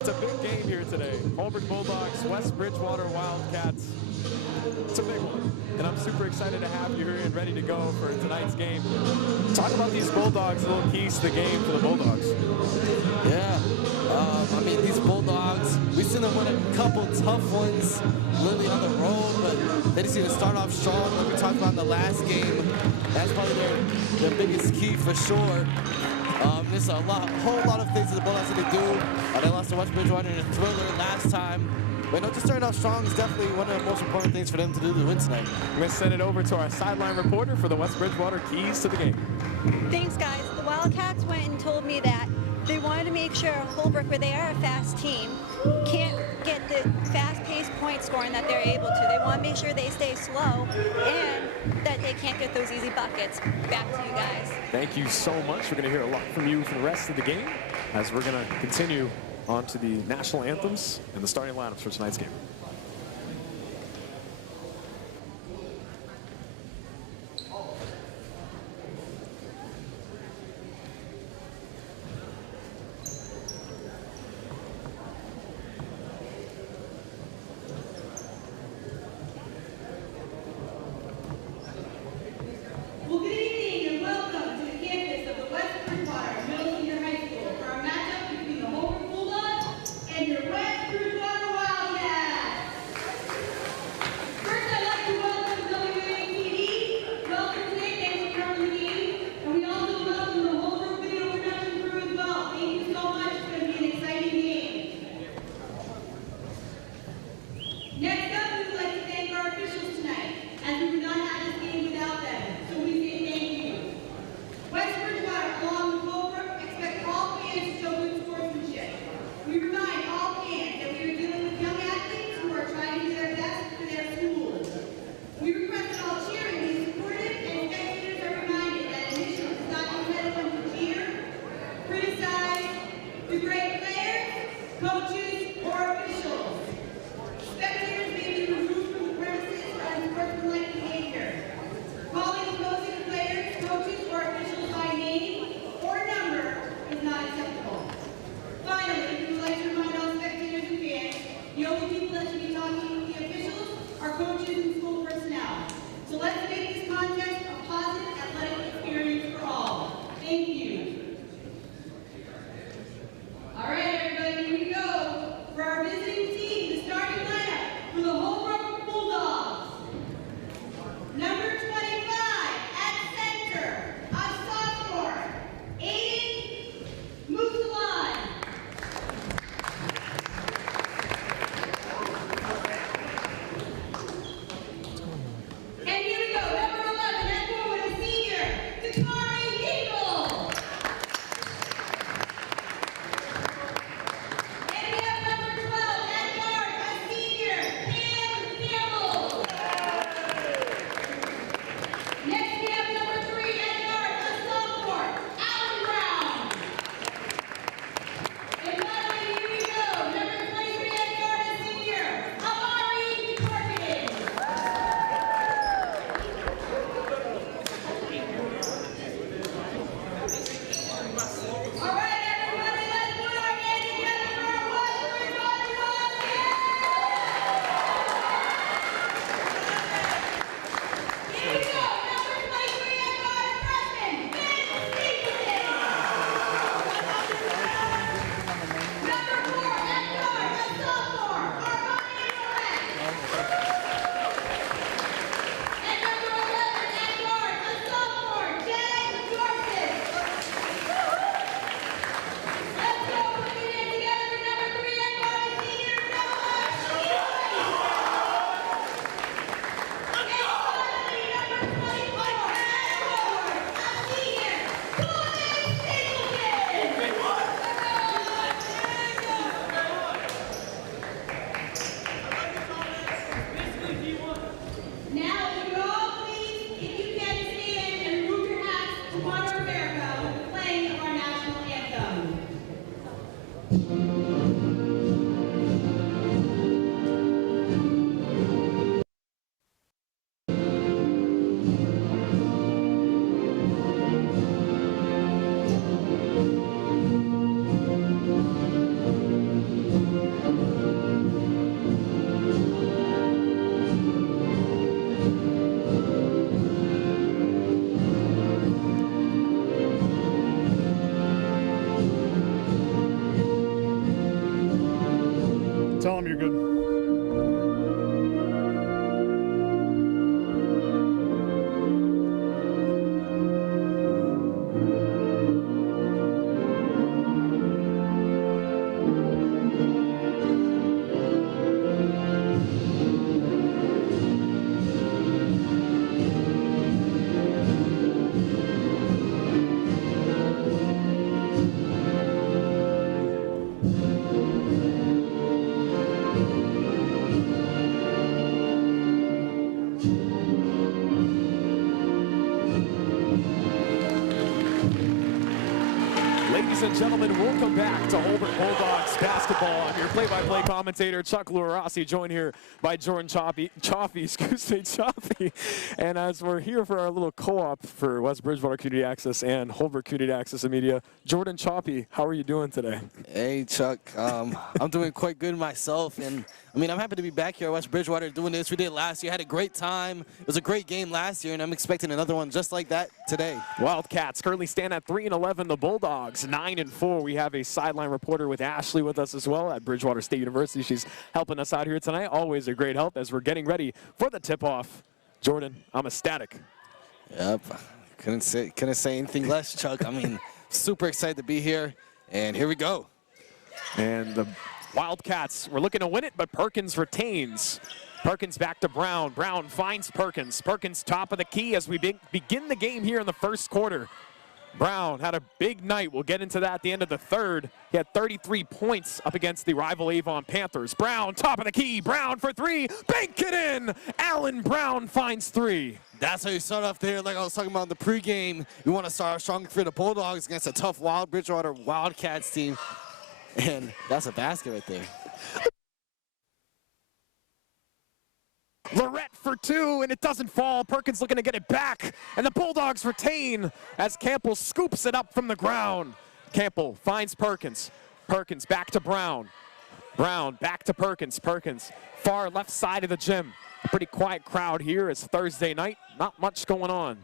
It's a big game here today. Holbrook Bulldogs, West Bridgewater Wildcats. It's a big one, and I'm super excited to have you here and ready to go for tonight's game. Talk about these Bulldogs, the little keys to the game for the Bulldogs. Yeah, I mean, these Bulldogs, we've seen them win a couple tough ones, literally on the road, but they just need to start off strong, like we talked about in the last game. That's probably their biggest key for sure. There's a whole lot of things that the Bulldogs need to do. They lost to West Bridgewater in a thriller last time. But no, just starting off strong is definitely one of the most important things for them to do to win tonight. I'm going to send it over to our sideline reporter for the West Bridgewater keys to the game. Thanks, guys. The Wildcats went and told me that they wanted to make sure Holbrook, where they are a fast team, can't get the fast-paced point scoring that they're able to. They want to make sure they stay slow and that they can't get those easy buckets. Back to you guys. Thank you so much. We're going to hear a lot from you for the rest of the game as we're going to continue on to the national anthems and the starting lineups for tonight's game. Well, good evening and welcome to the campus of the West Bridgewater Middle Senior High School for our matchup between the Holbrook Bulldogs and your West Bridgewater Wildcats. First, I'd like to welcome WATV. Welcome today, thanks for covering the game. And we also welcome the Holbrook video production crew as well. Thank you so much. It's going to be an exciting game. Next up, we would like to thank our officials tonight, as we would not have this game without them. So we say thank you. West Bridgewater, along with Holbrook, expect all fans to show good sportsmanship. We remind all fans that we are dealing with young athletes who are trying to do their best for their schools. We request that all cheering be supportive, and spectators are reminded that admission does not entitle them to cheer, criticize, degrade players, coaches, or officials. Spectators may be removed from the premises for unsportsmanlike behavior. Calling opposing players, coaches, or officials by name or number is not acceptable. Finally, we would like to remind all spectators and fans, the only people that should be talking with the officials are coaches and school personnel. So let's make this contest a positive athletic experience for all. Thank you. All right, everybody, here we go. Ladies and gentlemen, welcome back to Holbrook Bulldogs basketball. I'm your play-by-play commentator, Chuck Luarasi, joined here by Jordan Chaffee, and as we're here for our little co-op for West Bridgewater Community Access and Holbrook Community Access and Media, Jordan Chaffee, how are you doing today? Hey, Chuck. I'm doing quite good myself, and I mean, I'm happy to be back here at West Bridgewater doing this. We did last year, had a great time. It was a great game last year, and I'm expecting another one just like that today. Wildcats currently stand at 3-11. The Bulldogs 9-4. We have a sideline reporter with Ashley with us as well at Bridgewater State University. She's helping us out here tonight. Always a great help as we're getting ready for the tip-off. Jordan, I'm ecstatic. Yep. Couldn't say anything less, Chuck. I mean, super excited to be here, and here we go. And the Wildcats were looking to win it, but Perkins retains. Perkins back to Brown. Brown finds Perkins. Perkins top of the key as we begin the game here in the first quarter. Brown had a big night. We'll get into that at the end of the third. He had 33 points up against the rival Avon Panthers. Brown, top of the key. Brown for three. Bank it in. Allen Brown finds three. That's how you start off there. Like I was talking about in the pregame, you want to start strong for the Bulldogs against a tough Bridgewater Wildcats team. And that's a basket right there. Lorette for two, and it doesn't fall. Perkins looking to get it back, and the Bulldogs retain as Campbell scoops it up from the ground. Campbell finds Perkins. Perkins back to Brown. Brown back to Perkins. Perkins, far left side of the gym. A pretty quiet crowd here. It's Thursday night. Not much going on.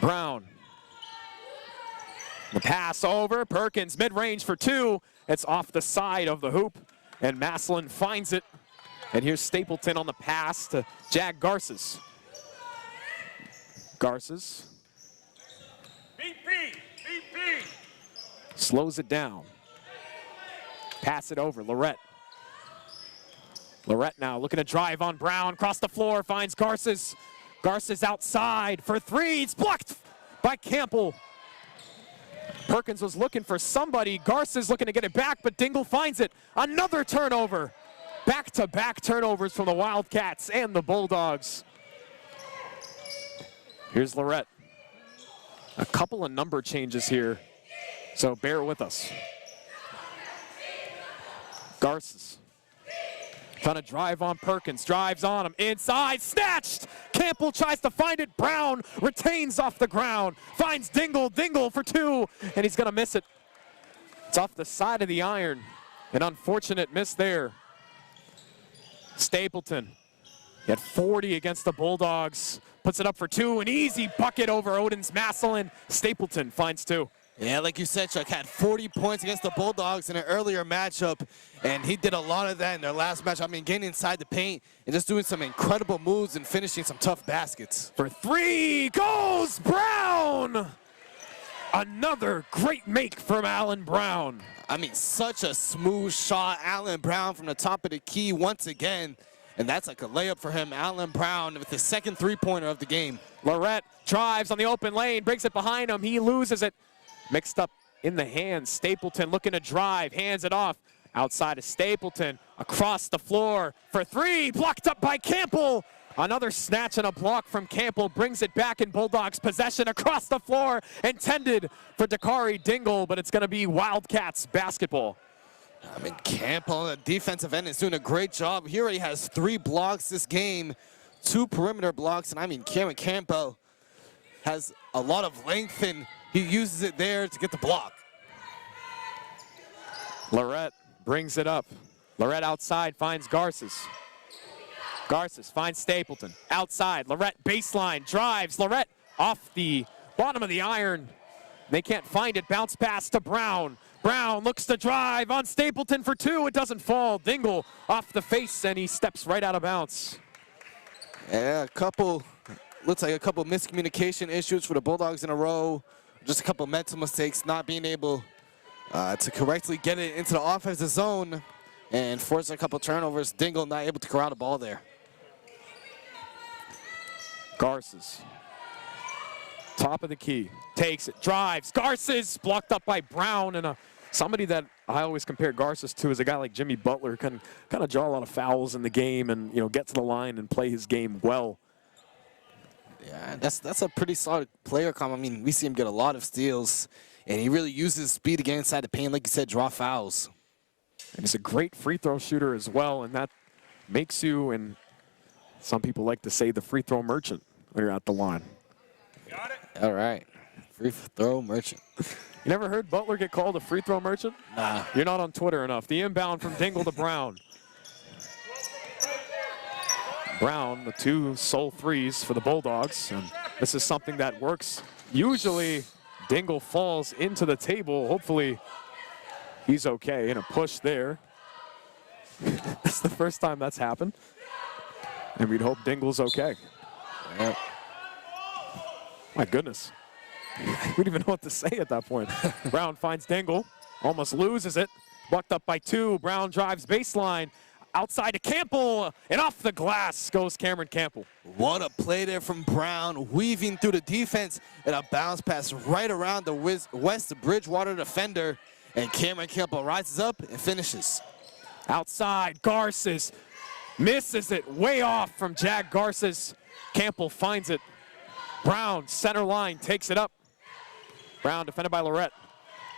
Brown. The pass over. Perkins mid-range for two. It's off the side of the hoop, and Maslin finds it. And here's Stapleton on the pass to Jag Garces. Garces. Slows it down. Pass it over, Lorette. Lorette now looking to drive on Brown. Across the floor, finds Garces. Garces outside for three. It's blocked by Campbell. Perkins was looking for somebody. Garces looking to get it back, but Dingle finds it. Another turnover. Back-to-back turnovers from the Wildcats and the Bulldogs. Here's Lorette. A couple of number changes here, so bear with us. Garces trying to drive on Perkins, drives on him, inside, snatched! Campbell tries to find it, Brown retains off the ground, finds Dingle for two, and he's gonna miss it. It's off the side of the iron. An unfortunate miss there. Stapleton, he had 40 against the Bulldogs, puts it up for two, an easy bucket over Odin's Maslin. Stapleton finds two. Yeah, like you said, Chuck, had 40 points against the Bulldogs in an earlier matchup, and he did a lot of that in their last match. I mean, getting inside the paint and just doing some incredible moves and finishing some tough baskets. For three goes Brown! Another great make from Allen Brown. I mean, such a smooth shot. Allen Brown from the top of the key once again, and that's like a layup for him. Allen Brown with the second three-pointer of the game. Lorette drives on the open lane, brings it behind him. He loses it. Mixed up in the hands. Stapleton looking to drive, hands it off. Outside of Stapleton, across the floor for three, blocked up by Campbell. Another snatch and a block from Campbell brings it back in Bulldogs possession across the floor, intended for Dakari Dingle, but it's gonna be Wildcats basketball. I mean, Campbell on the defensive end is doing a great job. He already has 3 blocks this game, 2 perimeter blocks, and I mean, Cameron Campbell has a lot of length, and he uses it there to get the block. Lorette brings it up. Lorette outside finds Garces. Garces finds Stapleton. Outside, Lorette baseline, drives. Lorette off the bottom of the iron. They can't find it. Bounce pass to Brown. Brown looks to drive on Stapleton for two. It doesn't fall. Dingle off the face, and he steps right out of bounds. Yeah, looks like a couple miscommunication issues for the Bulldogs in a row. Just a couple mental mistakes, not being able to correctly get it into the offensive zone and forcing a couple turnovers. Dingle not able to corral the ball there. Garces, top of the key, takes it, drives. Garces blocked up by Brown, and somebody that I always compare Garces to is a guy like Jimmy Butler, can kind of draw a lot of fouls in the game and get to the line and play his game well. Yeah, that's a pretty solid player comp. I mean, we see him get a lot of steals and he really uses speed to get inside the paint, like you said, draw fouls. And he's a great free throw shooter as well, and that makes you, and some people like to say, the free throw merchant when you're at the line. Got it. All right. Free throw merchant. You never heard Butler get called a free throw merchant? Nah. You're not on Twitter enough. The inbound from Dingle to Brown. Brown, the 2 sole threes for the Bulldogs, and this is something that works. Usually, Dingle falls into the table. Hopefully, he's okay. And a push there. That's the first time that's happened. And we'd hope Dingle's okay. Yep. My goodness. We don't even know what to say at that point. Brown finds Dingle, almost loses it. Bucked up by 2. Brown drives baseline. Outside to Campbell, and off the glass goes Cameron Campbell. What a play there from Brown, weaving through the defense, and a bounce pass right around the West Bridgewater defender, and Cameron Campbell rises up and finishes. Outside, Garces misses it way off from Jag Garces. Campbell finds it. Brown, center line, takes it up. Brown defended by Lorette.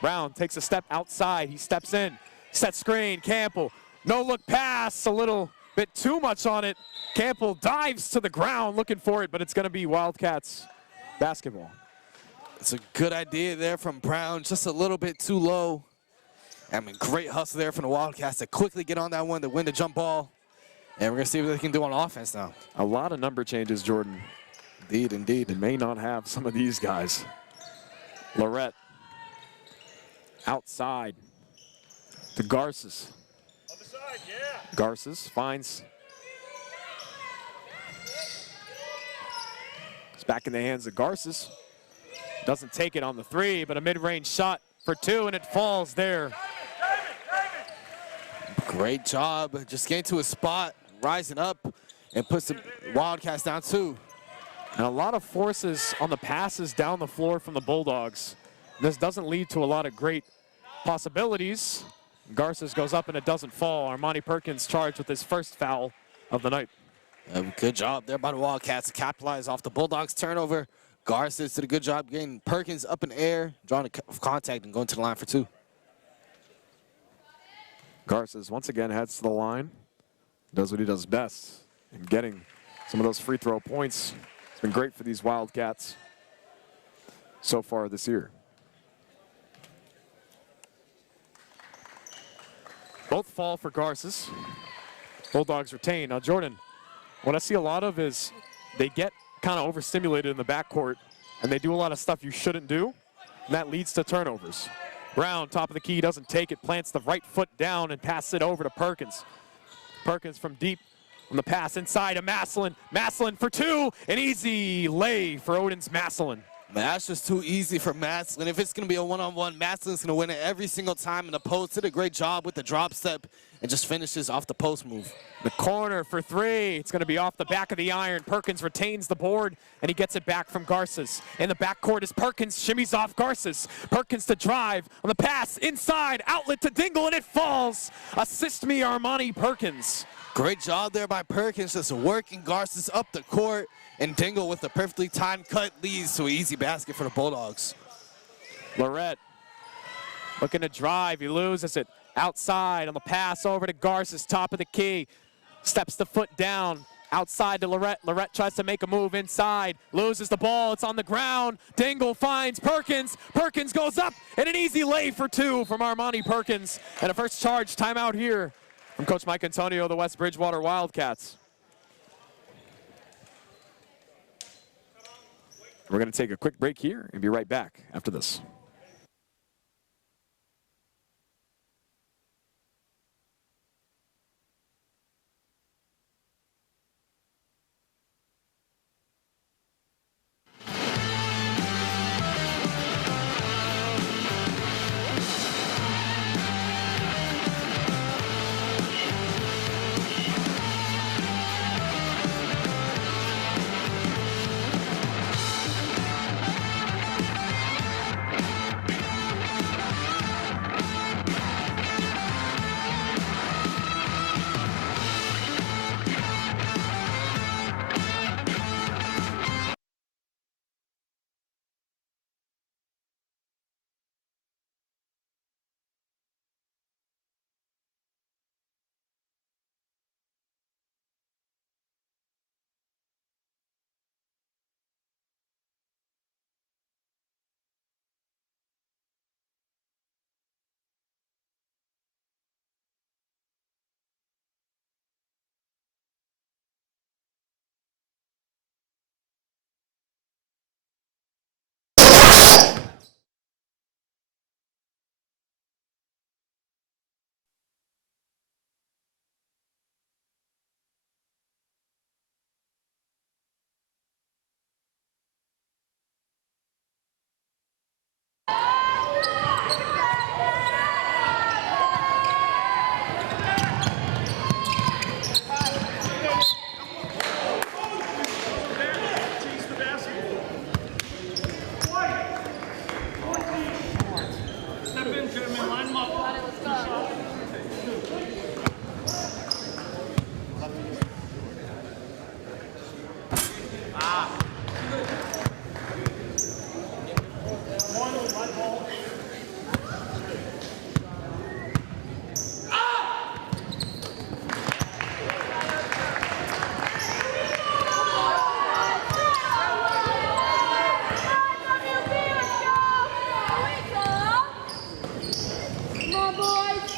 Brown takes a step outside, he steps in, set screen, Campbell. No look pass, a little bit too much on it. Campbell dives to the ground looking for it, but it's going to be Wildcats basketball. It's a good idea there from Brown, just a little bit too low. I mean, great hustle there from the Wildcats to quickly get on that one to win the jump ball. And we're going to see what they can do on offense now. A lot of number changes, Jordan. Indeed, indeed. They may not have some of these guys. Lorette outside to Garces. Garces finds. It's back in the hands of Garces. Doesn't take it on the 3, but a mid-range shot for 2, and it falls there. Great job, just getting to a spot, rising up, and puts the Wildcats down 2. And a lot of forces on the passes down the floor from the Bulldogs. This doesn't lead to a lot of great possibilities. Garces goes up and it doesn't fall. Armani Perkins charged with his first foul of the night. Good job there by the Wildcats to capitalize off the Bulldogs turnover. Garces did a good job getting Perkins up in the air, drawing a contact and going to the line for 2. Garces once again heads to the line, does what he does best in getting some of those free throw points. It's been great for these Wildcats so far this year. Both fall for Garces. Bulldogs retain. Now, Jordan, what I see a lot of is they get kind of overstimulated in the backcourt, and they do a lot of stuff you shouldn't do, and that leads to turnovers. Brown, top of the key, doesn't take it, plants the right foot down and passes it over to Perkins. Perkins from deep on the pass inside to Maslin. Maslin for 2, an easy lay for Odin's Maslin. Man, that's just too easy for Maslin. If it's going to be a one-on-one, Maslin's going to win it every single time in the post. Did a great job with the drop step and just finishes off the post move. The corner for 3. It's going to be off the back of the iron. Perkins retains the board, and he gets it back from Garces. In the backcourt is Perkins, shimmies off Garces. Perkins to drive on the pass, inside, outlet to Dingle, and it falls. Assist me, Armani Perkins. Great job there by Perkins, just working Garces up the court, and Dingle with a perfectly timed cut leads to an easy basket for the Bulldogs. Lorette looking to drive, he loses it. Outside on the pass over to Garces, top of the key. Steps the foot down, outside to Lorette. Lorette tries to make a move inside, loses the ball, it's on the ground. Dingle finds Perkins. Perkins goes up, and an easy lay for 2 from Armani Perkins. And a first charge timeout here from Coach Mike Antonio, the West Bridgewater Wildcats. We're going to take a quick break here and be right back after this. Nice.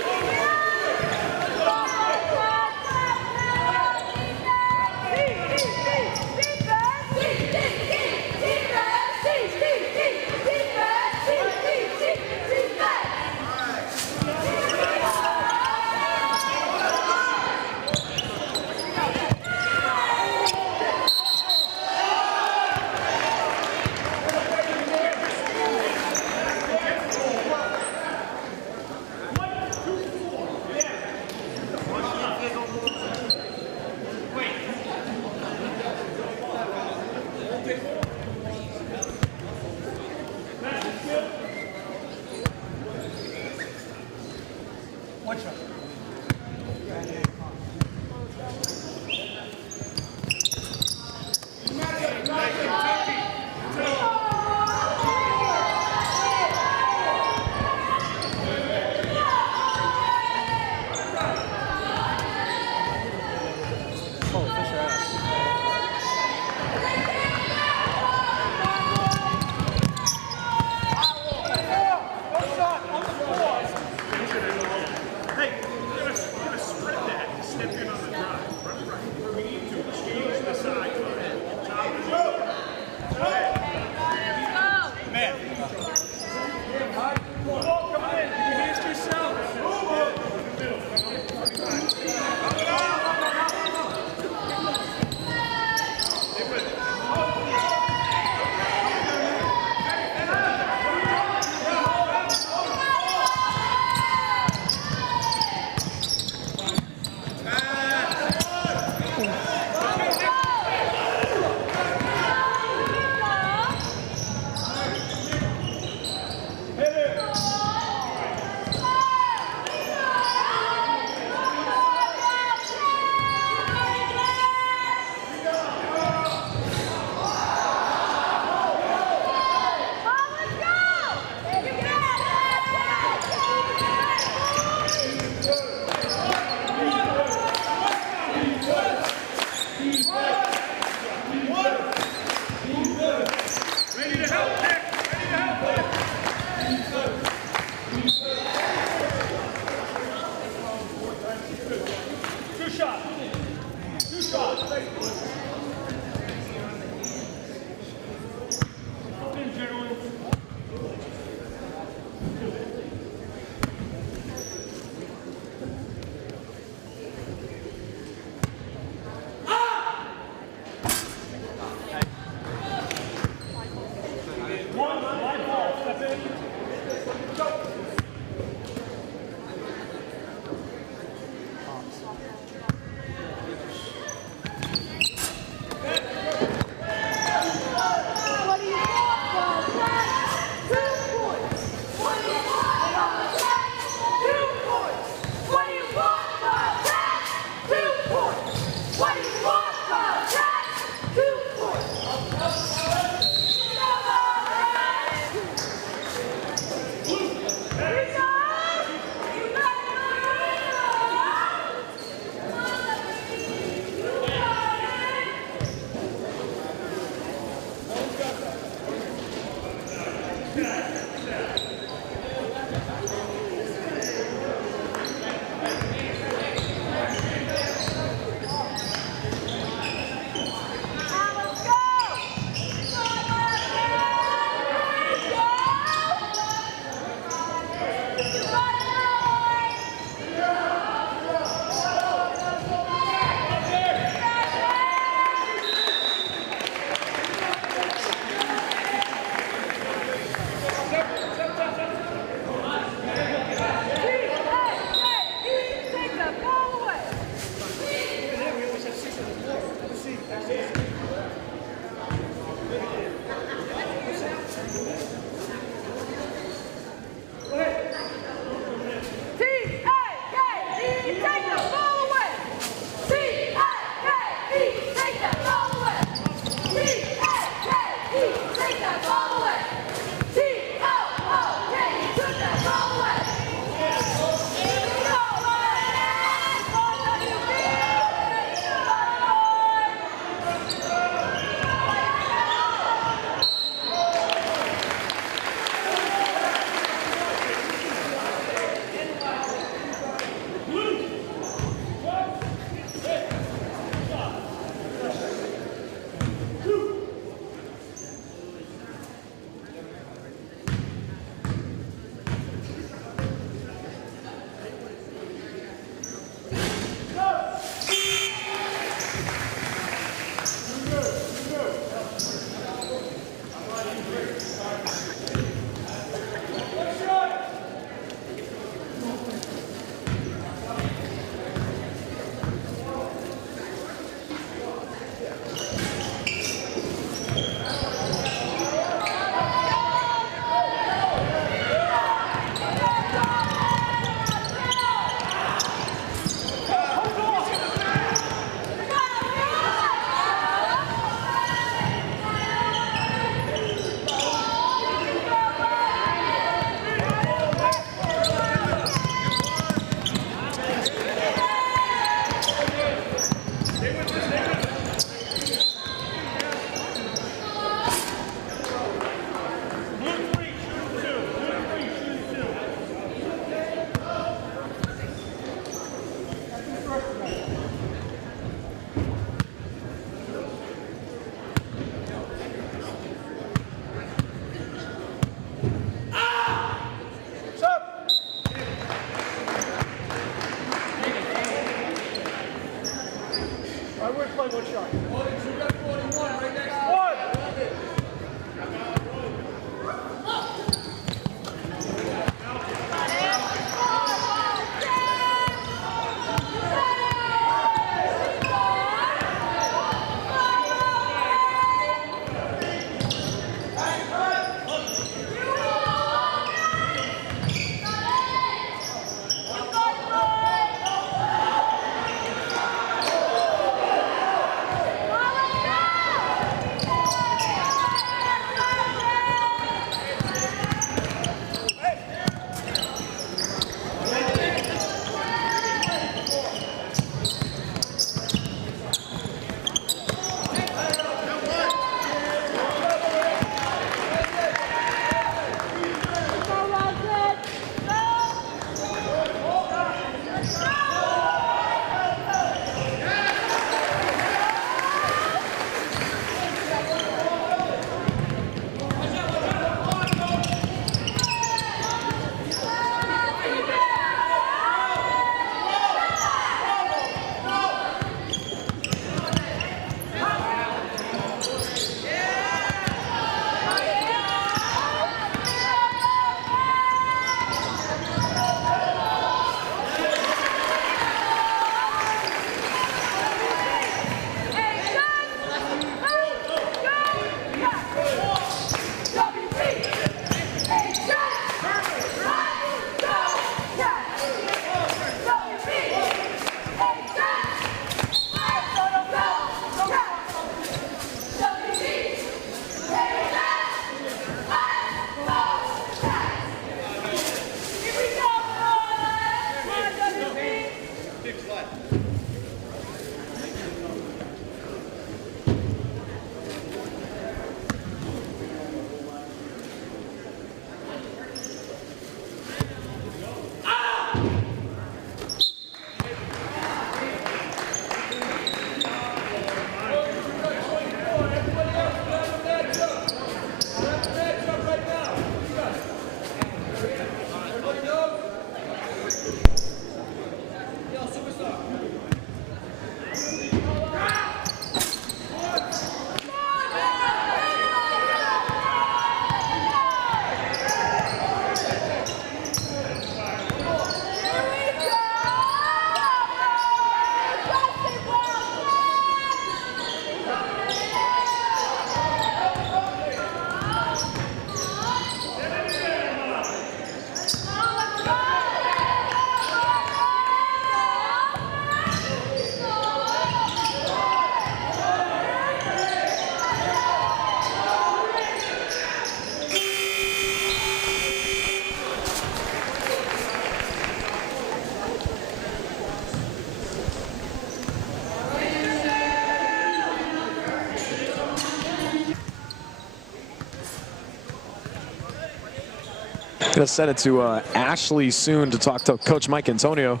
Gonna send it to Ashley soon to talk to Coach Mike Antonio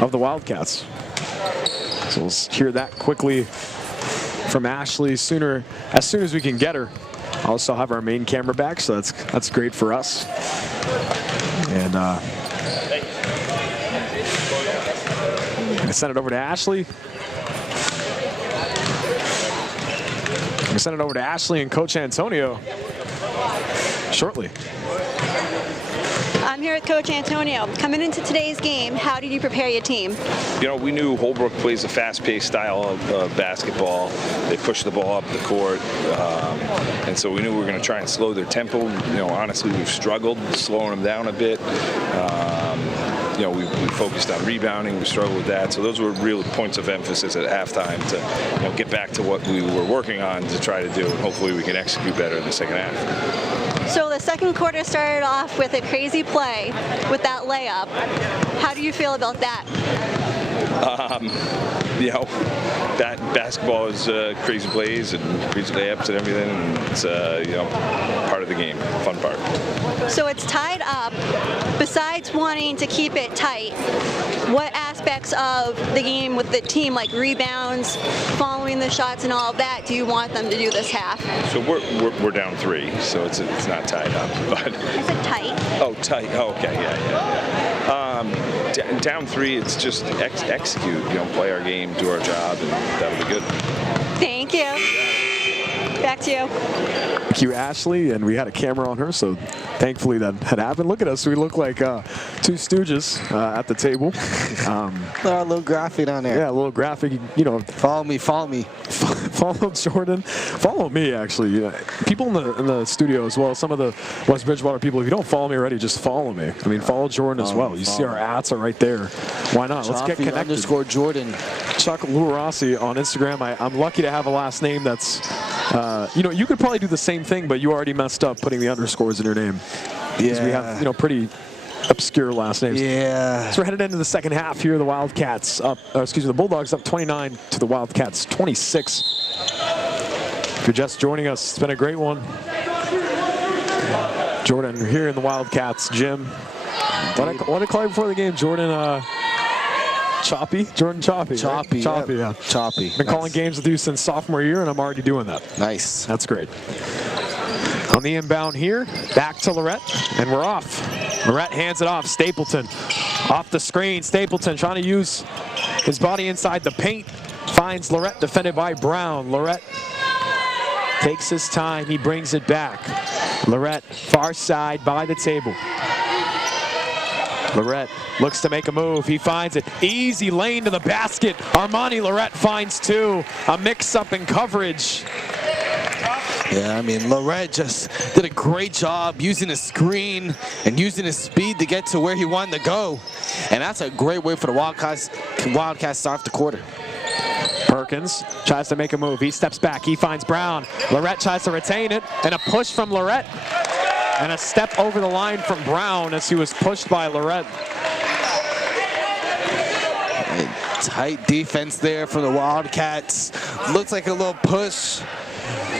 of the Wildcats. So we'll hear that quickly from Ashley as soon as we can get her. Also have our main camera back, so that's great for us. And I'm gonna send it over to Ashley. I'm gonna send it over to Ashley and Coach Antonio shortly. I'm here with Coach Antonio. Coming into today's game, how did you prepare your team? You know, we knew Holbrook plays a fast-paced style of basketball. They push the ball up the court, and so we knew we were going to try and slow their tempo. You know, honestly, we've struggled slowing them down a bit. You know, we focused on rebounding. We struggled with that. So those were real points of emphasis at halftime to, you know, get back to what we were working on to try to do, and hopefully we can execute better in the second half. So the second quarter started off with a crazy play with that layup. How do you feel about that? You know, that basketball is crazy plays and crazy layups and everything, and it's you know, part of the game, fun part. So it's tied up. Besides wanting to keep it tight, what aspects of the game with the team, like rebounds, following the shots and all of that, do you want them to do this half? So we're down 3, so it's not tied up, but. I said tight. Oh, tight. Oh, okay, yeah. Down 3, it's just execute. You know, play our game, do our job, and that'll be good. Thank you. Back to you. Thank you, Ashley, and we had a camera on her, so thankfully that had happened. Look at us, we look like 2 stooges at the table. A little graphic on there. Yeah, a little graphic, you know. Follow me. Follow Jordan. Follow me, actually. People in the studio as well, some of the West Bridgewater people, if you don't follow me already, just follow me. I mean, follow Jordan as well. You see our ats are right there. Why not? Let's get connected. _Jordan. Chuck Lurassi on Instagram. I'm lucky to have a last name that's, you know, you could probably do the same thing, but you already messed up putting the underscores in your name. Because we have, you know, pretty obscure last names. Yeah. So we're headed into the second half here. The Wildcats up, the Bulldogs up 29 to the Wildcats 26. If you're just joining us, it's been a great one. Jordan, you're here in the Wildcats gym. What did I call you before the game? Jordan Choppy? Jordan Choppy. Choppy. Right? Choppy, yeah. Choppy. Been calling games with you since sophomore year, and I'm already doing that. Nice. That's great. On the inbound here, back to Lorette, and we're off. Lorette hands it off. Stapleton off the screen. Stapleton trying to use his body inside the paint. Finds Lorette, defended by Brown. Lorette takes his time. He brings it back. Lorette, far side by the table. Lorette looks to make a move. He finds it. Easy lane to the basket. Armani Lorette finds 2. A mix-up in coverage. Yeah, I mean, Lorette just did a great job using his screen and using his speed to get to where he wanted to go. And that's a great way for the Wildcats to start the quarter. Perkins tries to make a move. He steps back. He finds Brown. Lorette tries to retain it. And a push from Lorette. And a step over the line from Brown as he was pushed by Lorette. Tight defense there from the Wildcats. Looks like a little push.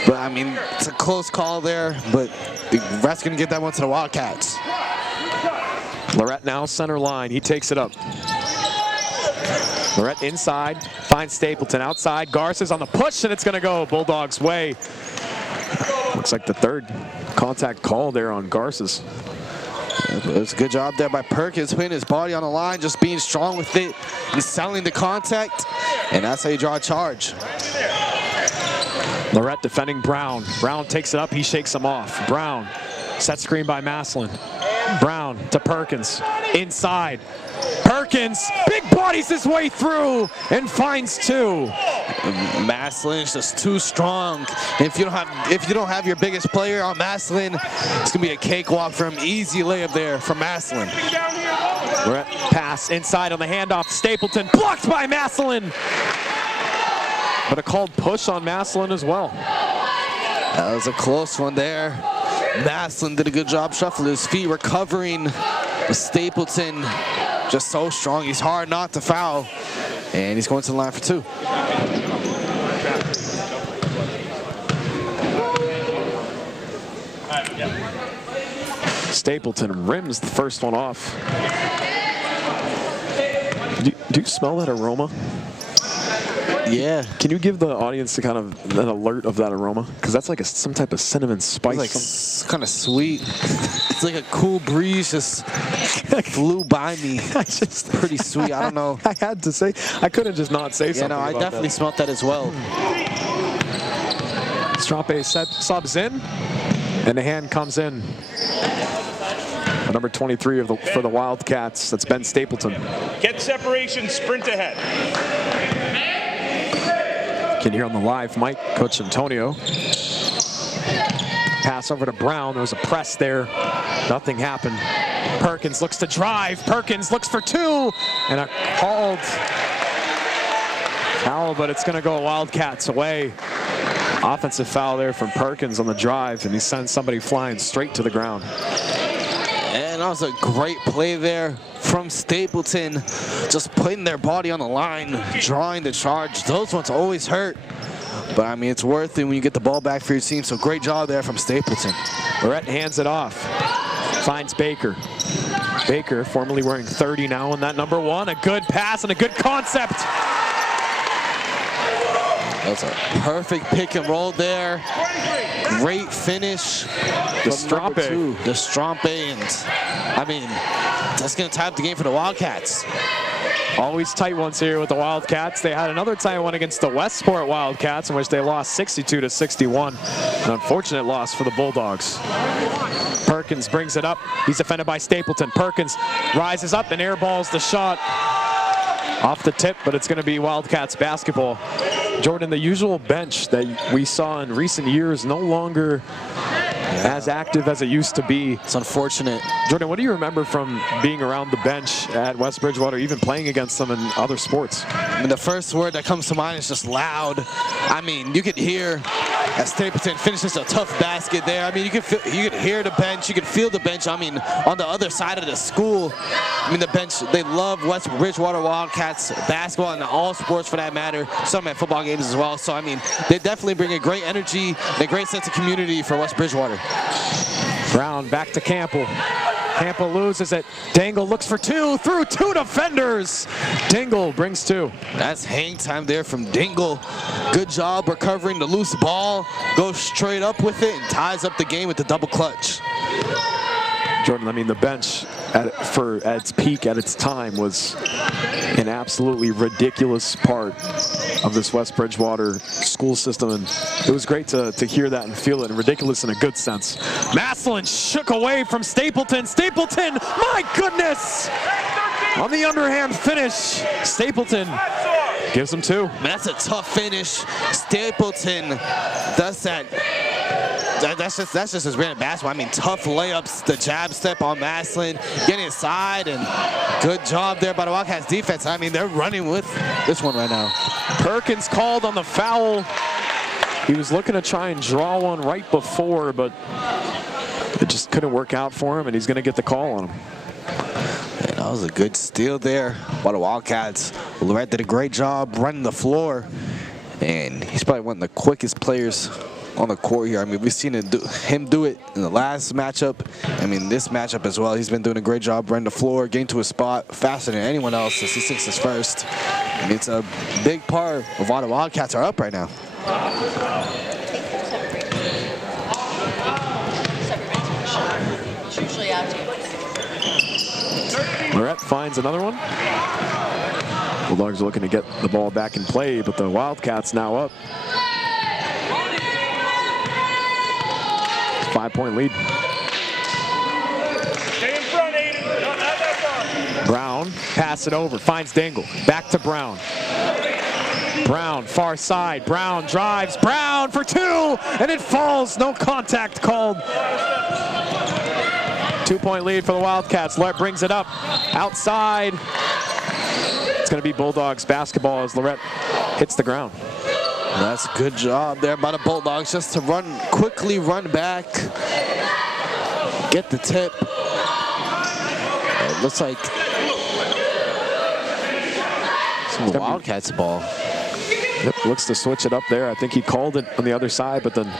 But, I mean, it's a close call there. But the ref's going to get that one to the Wildcats. Lorette now center line. He takes it up. Lorette inside. Finds Stapleton outside. Garces on the push, and it's going to go Bulldogs' way. Looks like the 3rd contact call there on Garces. It was a good job there by Perkins, putting his body on the line, just being strong with it and selling the contact. And that's how you draw a charge. Lorette defending Brown. Brown takes it up. He shakes him off. Brown, set screen by Maslin. Brown to Perkins. Inside. Perkins big bodies his way through and finds 2. Maslin's just too strong. If you don't have your biggest player on Maslin, it's gonna be a cakewalk for him. Easy layup there from Maslin. Lorette pass inside on the handoff. Stapleton blocked by Maslin. But a called push on Maslin as well. That was a close one there. Maslin did a good job shuffling his feet, recovering. Stapleton just so strong. He's hard not to foul. And he's going to the line for 2. Stapleton rims the first one off. Do you smell that aroma? Yeah. Can you give the audience kind of an alert of that aroma? Because that's like some type of cinnamon spice. It's like kind of sweet. It's like a cool breeze just flew by me. It's pretty sweet. I don't know. I had to say, I couldn't just not say something. Yeah, no, I definitely smelled that as well. Strompe subs in, and the hand comes in. Number 23 for the Wildcats, that's Ben Stapleton. Get separation, sprint ahead. Can hear on the live mic, Coach Antonio. Pass over to Brown, there was a press there. Nothing happened. Perkins looks to drive, Perkins looks for two, and a called foul, but it's gonna go Wildcats away. Offensive foul there from Perkins on the drive, and he sends somebody flying straight to the ground. And that was a great play there from Stapleton, just putting their body on the line, drawing the charge. Those ones always hurt, but I mean, it's worth it when you get the ball back for your team, so great job there from Stapleton. Lorette hands it off, finds Baker. Baker, formerly wearing 30 now in that number 1, a good pass and a good concept. That's a perfect pick and roll there. Great finish. The Strompe. The Strompe, and I mean, that's going to tie up the game for the Wildcats. Always tight ones here with the Wildcats. They had another tight one against the Westport Wildcats in which they lost 62-61. An unfortunate loss for the Bulldogs. Perkins brings it up. He's defended by Stapleton. Perkins rises up and airballs the shot off the tip, but it's going to be Wildcats basketball. Jordan, the usual bench that we saw in recent years no longer as active as it used to be. It's unfortunate. Jordan, what do you remember from being around the bench at West Bridgewater, even playing against them in other sports? I mean, the first word that comes to mind is just loud. I mean, you could hear as Stapleton finishes a tough basket there. I mean, you could hear the bench, you could feel the bench. I mean, on the other side of the school, I mean, the bench, they love West Bridgewater Wildcats basketball and all sports for that matter, some at football games as well. So, I mean, they definitely bring a great energy and a great sense of community for West Bridgewater. Brown back to Campbell. Campbell loses it. Dangle looks for two, through two defenders. Dingle brings two. That's hang time there from Dingle. Good job recovering the loose ball. Goes straight up with it and ties up the game with the double clutch. Jordan, I mean, the bench at its peak, at its time, was an absolutely ridiculous part of this West Bridgewater school system, and it was great to hear that and feel it, and ridiculous in a good sense. Maslin shook away from Stapleton. Stapleton, my goodness! On the underhand finish, Stapleton gives him two. That's a tough finish. Stapleton does that. That's just his brand of basketball. I mean, tough layups, the jab step on Maslin, getting inside, and good job there by the Wildcats defense. I mean, they're running with this one right now. Perkins called on the foul. He was looking to try and draw one right before, but it just couldn't work out for him, and he's going to get the call on him. And that was a good steal there by the Wildcats. Lorette did a great job running the floor, and he's probably one of the quickest players on the court here. I mean, we've seen him do it in the last matchup. I mean, this matchup as well. He's been doing a great job running the floor, getting to his spot faster than anyone else since he sinks his first. I mean, it's a big part of why the Wildcats are up right now. Lorette finds another one. Bulldogs are looking to get the ball back in play, but the Wildcats now up. 5-point lead. Stay in front, Aiden. Not that far. Brown, pass it over, finds Dingle. Back to Brown. Brown, far side. Brown drives. Brown for two, and it falls. No contact called. 2-point lead for the Wildcats. Lorette brings it up outside. It's going to be Bulldogs basketball as Lorette hits the ground. That's a good job there by the Bulldogs just to quickly run back, get the tip. It looks like some Wildcats ball. Yep, looks to switch it up there. I think he called it on the other side, but then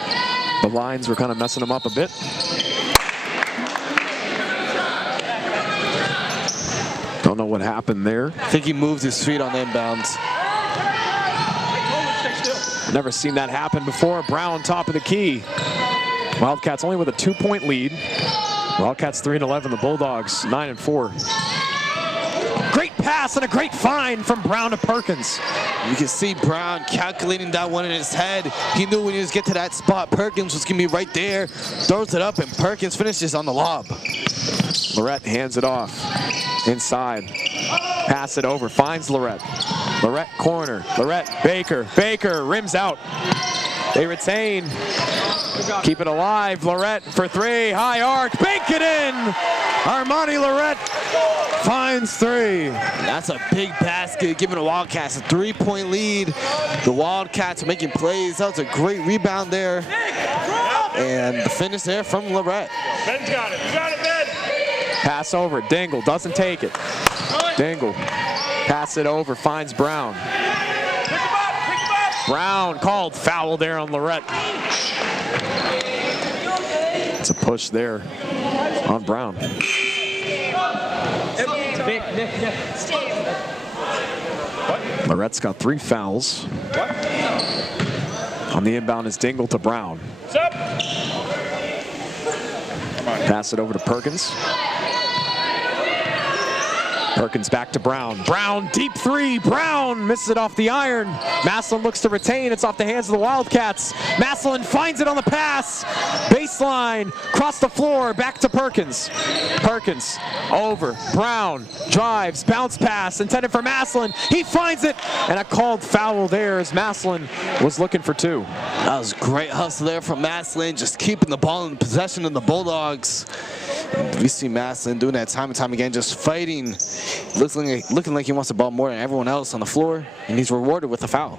the lines were kind of messing him up a bit. Don't know what happened there. I think he moved his feet on the inbounds. Never seen that happen before. Brown, top of the key. Wildcats only with a 2-point lead. Wildcats 3-11. The Bulldogs 9-4. Great pass and a great find from Brown to Perkins. You can see Brown calculating that one in his head. He knew when he was get to that spot, Perkins was gonna be right there. Throws it up and Perkins finishes on the lob. Lorette hands it off. Inside. Pass it over. Finds Lorette. Lorette corner. Lorette, Baker. Baker rims out. They retain. Keep it alive. Lorette for three. High arc. Bank it in. Armani Lorette finds three. That's a big basket, giving the Wildcats a 3-point lead. The Wildcats are making plays. That was a great rebound there. And the finish there from Lorette. Ben's got it. You got it, Ben. Pass over. Dingle doesn't take it. Dingle. Pass it over. Finds Brown. Pick him up. Brown called foul there on Lorette. It's a push there on Brown. Lorette's got 3 fouls. On the inbound is Dingle to Brown. Pass it over to Perkins. Perkins back to Brown. Brown, deep three. Brown misses it off the iron. Maslin looks to retain. It's off the hands of the Wildcats. Maslin finds it on the pass. Baseline, cross the floor, back to Perkins. Perkins over. Brown drives, bounce pass intended for Maslin. He finds it, and a called foul there as Maslin was looking for 2. That was great hustle there from Maslin, just keeping the ball in possession of the Bulldogs. We see Maslin doing that time and time again, just fighting, looking like he wants the ball more than everyone else on the floor, and he's rewarded with a foul.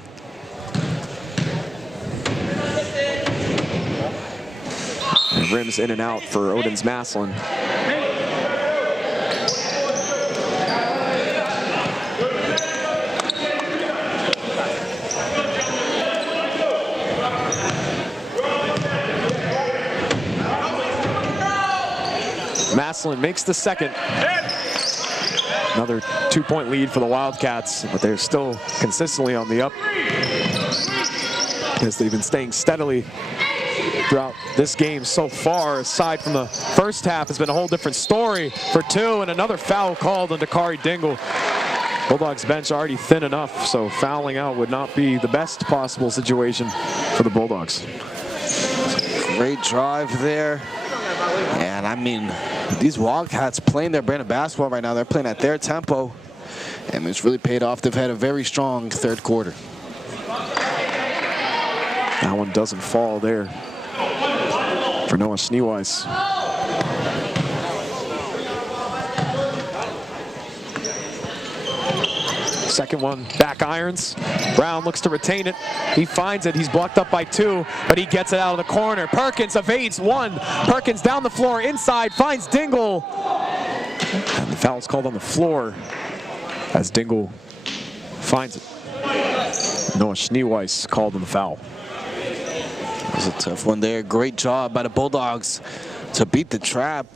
And rims in and out for Odin's Maslin. Maslin makes the second. Another 2-point lead for the Wildcats, but they're still consistently on the up as they've been staying steadily throughout this game so far. Aside from the first half, has been a whole different story for 2, and another foul called on Dakari Dingle. Bulldogs bench already thin enough, so fouling out would not be the best possible situation for the Bulldogs. Great drive there. And I mean, these Wildcats playing their brand of basketball right now. They're playing at their tempo, and it's really paid off. They've had a very strong third quarter. That one doesn't fall there for Noah Schneeweiss. Second one, back irons. Brown looks to retain it. He finds it. He's blocked up by 2, but he gets it out of the corner. Perkins evades 1. Perkins down the floor, inside, finds Dingle. And the foul's called on the floor as Dingle finds it. Noah Schneeweiss called on the foul. It was a tough one there. Great job by the Bulldogs to beat the trap.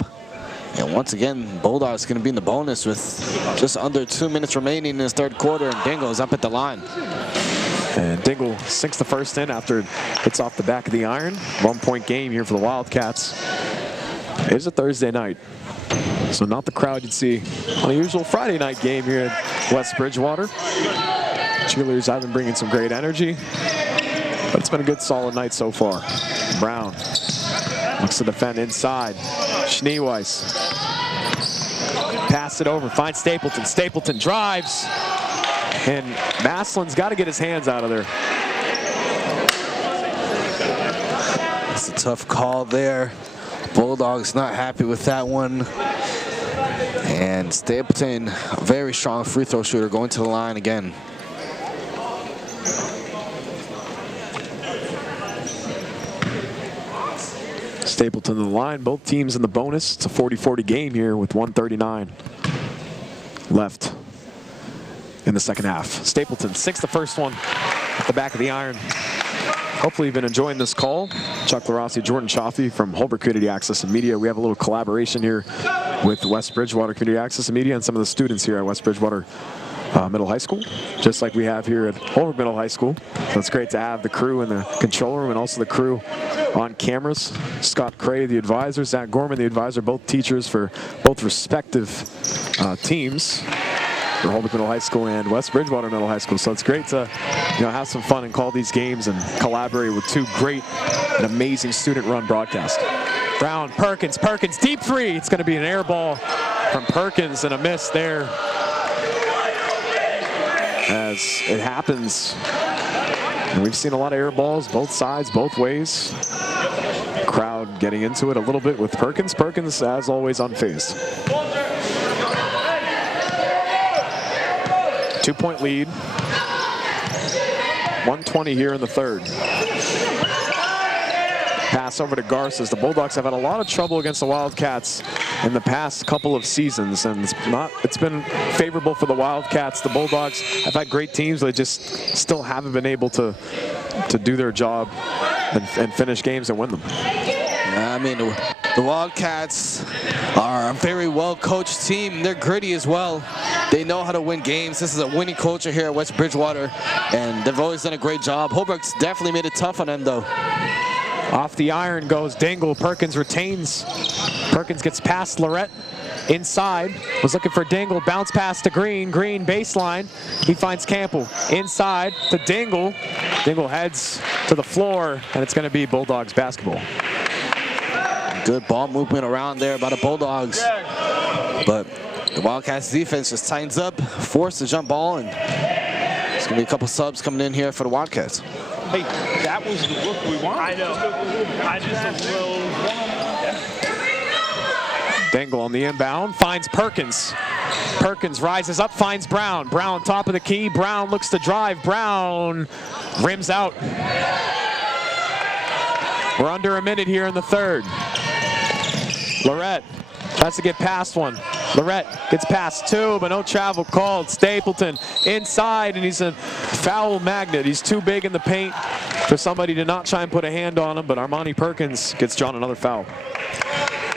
And once again, Bulldogs going to be in the bonus with just under 2 minutes remaining in this third quarter, and Dingle's up at the line. And Dingle sinks the first in after it hits off the back of the iron. 1-point game here for the Wildcats. It is a Thursday night, so not the crowd you'd see on a usual Friday night game here at West Bridgewater. Cheerleaders have been bringing some great energy, but it's been a good, solid night so far. Brown looks to defend inside. Schneeweiss. Pass it over, finds Stapleton. Stapleton drives, and Maslin's got to get his hands out of there. It's a tough call there. Bulldogs not happy with that one. And Stapleton, a very strong free throw shooter, going to the line again. Stapleton to the line, both teams in the bonus. It's a 40-40 game here with 1:39 left in the second half. Stapleton sinks the first one at the back of the iron. Hopefully you've been enjoying this call. Chuck LaRossi, Jordan Chaffee from Holbrook Community Access and Media. We have a little collaboration here with West Bridgewater Community Access and Media and some of the students here at West Bridgewater Middle High School, just like we have here at Holbrook Middle High School. So it's great to have the crew in the control room and also the crew on cameras. Scott Cray, the advisor, Zach Gorman, the advisor, both teachers for both respective teams for Holbrook Middle High School and West Bridgewater Middle High School. So it's great to have some fun and call these games and collaborate with two great and amazing student-run broadcasts. Brown, Perkins, deep three. It's going to be an air ball from Perkins and a miss there. As it happens, and we've seen a lot of air balls, both sides, both ways. Crowd getting into it a little bit with Perkins. Perkins, as always, unfazed. 2-point lead. 1:20 here in the third. Pass over to Garces. The Bulldogs have had a lot of trouble against the Wildcats in the past couple of seasons, and it's been favorable for the Wildcats. The Bulldogs have had great teams, they just still haven't been able to do their job and finish games and win them. Yeah, I mean, the Wildcats are a very well-coached team. They're gritty as well. They know how to win games. This is a winning culture here at West Bridgewater, and they've always done a great job. Holbrook's definitely made it tough on them, though. Off the iron goes Dingle. Perkins retains. Perkins gets past Lorette. Inside. Was looking for Dingle. Bounce pass to Green. Green baseline. He finds Campbell. Inside to Dingle. Dingle heads to the floor, and it's going to be Bulldogs basketball. Good ball movement around there by the Bulldogs. But the Wildcats defense just tightens up, forced the jump ball, and there's going to be a couple subs coming in here for the Wildcats. Hey, that was the look we wanted. I know. I just a little. Dingle on the inbound, finds Perkins. Perkins rises up, finds Brown. Brown top of the key. Brown looks to drive. Brown rims out. We're under a minute here in the third. Lorette tries to get past one. Lorette gets past two, but no travel called. Stapleton inside, and he's a foul magnet. He's too big in the paint for somebody to not try and put a hand on him, but Armani Perkins gets drawn another foul.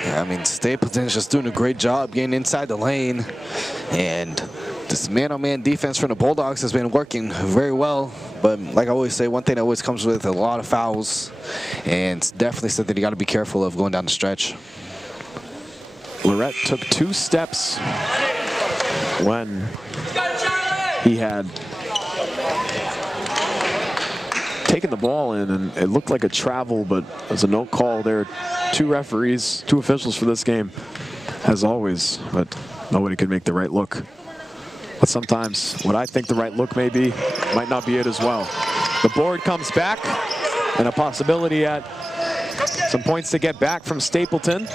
Yeah, I mean, Stapleton's just doing a great job getting inside the lane, and this man-on-man defense from the Bulldogs has been working very well. But like I always say, one thing that always comes with a lot of fouls, and it's definitely something you got to be careful of going down the stretch. Lorette took 2 steps when he had taken the ball in, and it looked like a travel, but there's a no call there. 2 referees, 2 officials for this game, as always, but nobody could make the right look. But sometimes what I think the right look may be might not be it as well. The board comes back, and a possibility at some points to get back from Stapleton.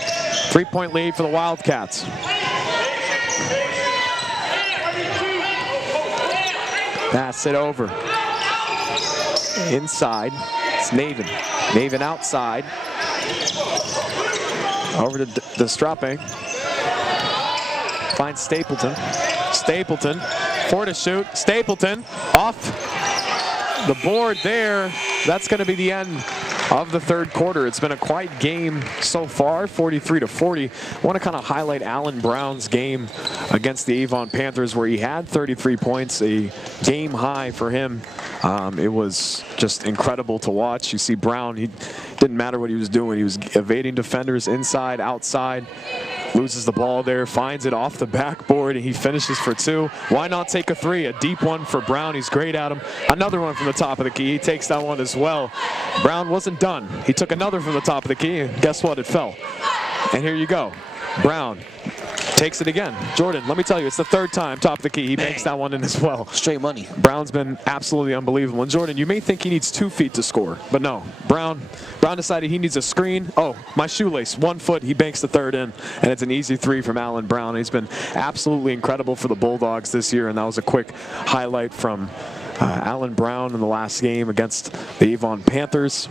3-point lead for the Wildcats. Pass it over. Inside, it's Navin. Navin outside. Over to Destrape. Finds Stapleton. Stapleton, 4 to shoot. Stapleton off the board there. That's going to be the end of the third quarter. It's been a quiet game so far, 43-40. I want to kind of highlight Alan Brown's game against the Avon Panthers, where he had 33 points, a game high for him. It was just incredible to watch. You see Brown, he didn't matter what he was doing. He was evading defenders inside, outside. Loses the ball there, finds it off the backboard, and he finishes for 2. Why not take a 3? A deep one for Brown. He's great at him. Another one from the top of the key. He takes that one as well. Brown wasn't done. He took another from the top of the key, and guess what? It fell. And here you go. Brown takes it again. Jordan, let me tell you, it's the 3rd time top of the key. He makes that one in as well. Straight money. Brown's been absolutely unbelievable. And Jordan, you may think he needs 2 feet to score, but no. Brown decided he needs a screen. Oh, my shoelace, 1 foot. He banks the 3rd in, and it's an easy 3 from Alan Brown. He's been absolutely incredible for the Bulldogs this year, and that was a quick highlight from Alan Brown in the last game against the Avon Panthers.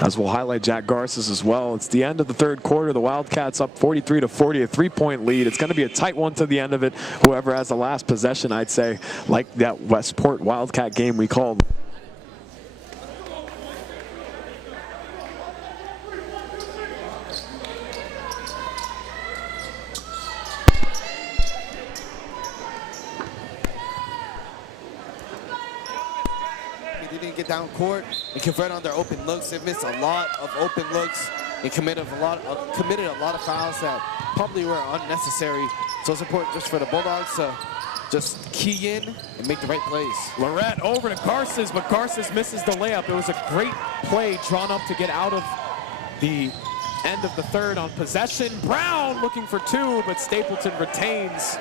As we'll highlight Jack Garces as well. It's the end of the third quarter. The Wildcats up 43-40, a 3-point lead. It's going to be a tight one to the end of it. Whoever has the last possession, I'd say, like that Westport Wildcat game we called. get down court and convert on their open looks. They've missed a lot of open looks and committed a lot of fouls that probably were unnecessary. So it's important just for the Bulldogs to just key in and make the right plays. Lorette over to Garces, but Garces misses the layup. It was a great play drawn up to get out of the end of the third on possession. Brown looking for two, but Stapleton retains.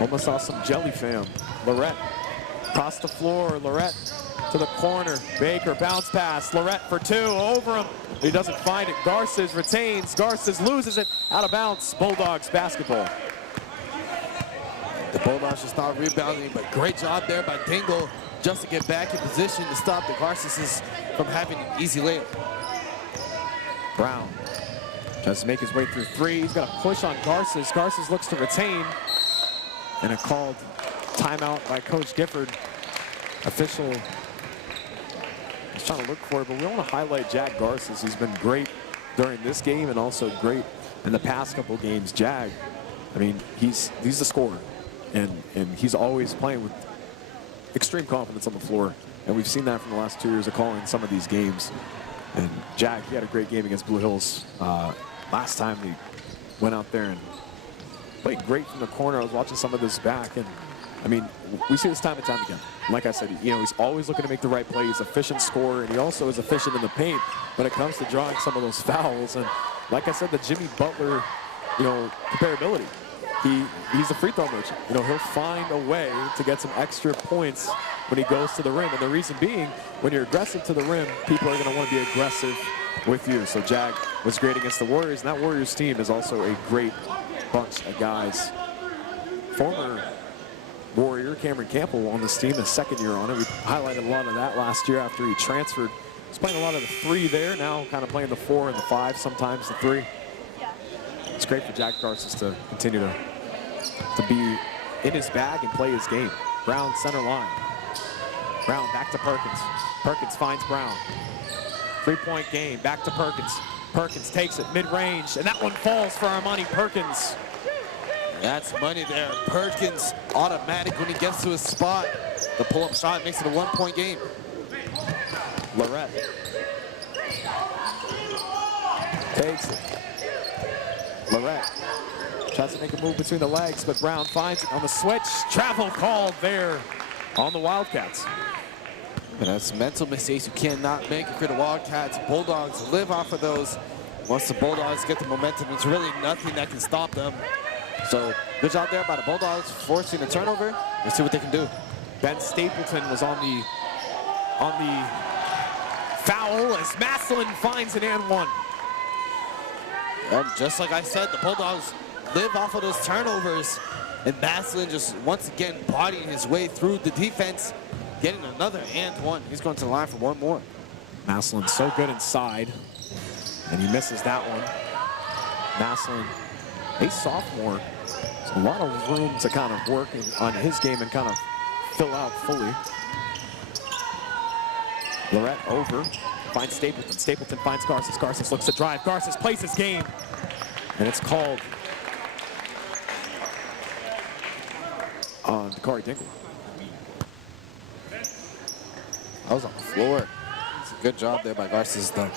Almost saw some jelly fam. Lorette across the floor. Lorette to the corner. Baker bounce pass. Lorette for two. Over him. He doesn't find it. Garces retains. Garces loses it. Out of bounds. Bulldogs basketball. The Bulldogs just not rebounding, but great job there by Dingle just to get back in position to stop the Garces from having an easy layup. Brown tries to make his way through three. He's got a push on Garces. Garces looks to retain. And a called timeout by Coach Gifford. Official is trying to look for it, but we want to highlight Jack Garces. He's been great during this game and also great in the past couple games. Jag, I mean, he's the scorer, and he's always playing with extreme confidence on the floor. And we've seen that from the last 2 years of calling some of these games. And Jag, he had a great game against Blue Hills last time he went out there and played great from the corner. I was watching some of this back, and I mean, we see this time and time again. Like I said, you know, he's always looking to make the right play. He's an efficient scorer, and he also is efficient in the paint when it comes to drawing some of those fouls. And like I said, the Jimmy Butler, you know, comparability. He's a free throw merchant. You know, he'll find a way to get some extra points when he goes to the rim. And the reason being, when you're aggressive to the rim, people are going to want to be aggressive with you. So Jag was great against the Warriors, and that Warriors team is also a great bunch of guys. Former Warrior Cameron Campbell on this team, his second year on it. We highlighted a lot of that last year after he transferred. He's playing a lot of the three there, now kind of playing the 4 and the 5, sometimes the 3. It's great for Jack Garces to continue to be in his bag and play his game. Brown center line. Brown back to Perkins. Perkins finds Brown. 3-point game, back to Perkins. Perkins takes it mid-range, and that one falls for Armani Perkins. That's money there. Perkins automatic when he gets to his spot. The pull-up shot makes it a 1-point game. Lorette takes it. Lorette tries to make a move between the legs, but Brown finds it on the switch. Travel called there on the Wildcats. And that's mental mistakes you cannot make for the Wildcats. Bulldogs live off of those. Once the Bulldogs get the momentum, it's really nothing that can stop them. So good job there by the Bulldogs forcing a turnover. Let's see what they can do. Ben Stapleton was on the foul as Maslin finds an and one. And just like I said, the Bulldogs live off of those turnovers. And Maslin just once again bodying his way through the defense, getting another and one. He's going to the line for one more. Maslin so good inside, and he misses that one. Maslin, a sophomore, so a lot of room to kind of work on his game and kind of fill out fully. Lorette over, finds Stapleton. Stapleton finds Garces. Garces looks to drive. Garces plays his game, and it's called on Dakari Dingle. I was on the floor. It's a good job there by Garces, though.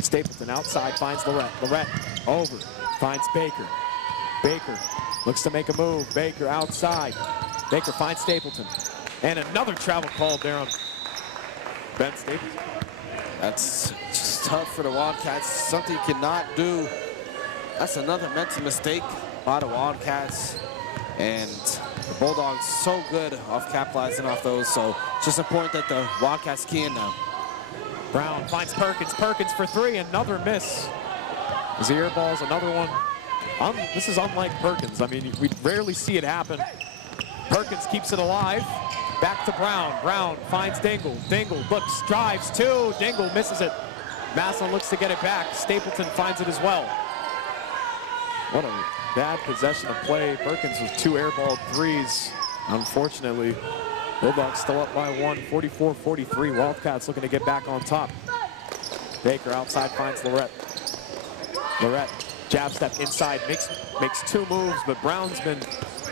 Stapleton outside finds Lorette. Lorette over, finds Baker. Baker looks to make a move. Baker outside. Baker finds Stapleton. And another travel called there on Ben Stapleton. That's just tough for the Wildcats. Something you cannot do. That's another mental mistake by the Wildcats. And the Bulldogs so good off capitalizing off those. So it's just important that the Wildcats key in now. Brown finds Perkins. Perkins for 3. Another miss. As he airballs another one. This is unlike Perkins. I mean, we rarely see it happen. Perkins keeps it alive. Back to Brown. Brown finds Dingle. Dingle looks, drives 2. Dingle misses it. Maslin looks to get it back. Stapleton finds it as well. What a bad possession of play. Perkins with 2 airballed 3s. Unfortunately, Bulldogs still up by 1, 44-43. Wildcats looking to get back on top. Baker outside finds Lorette. Lorette jab step inside, makes 2 moves, but Brown's been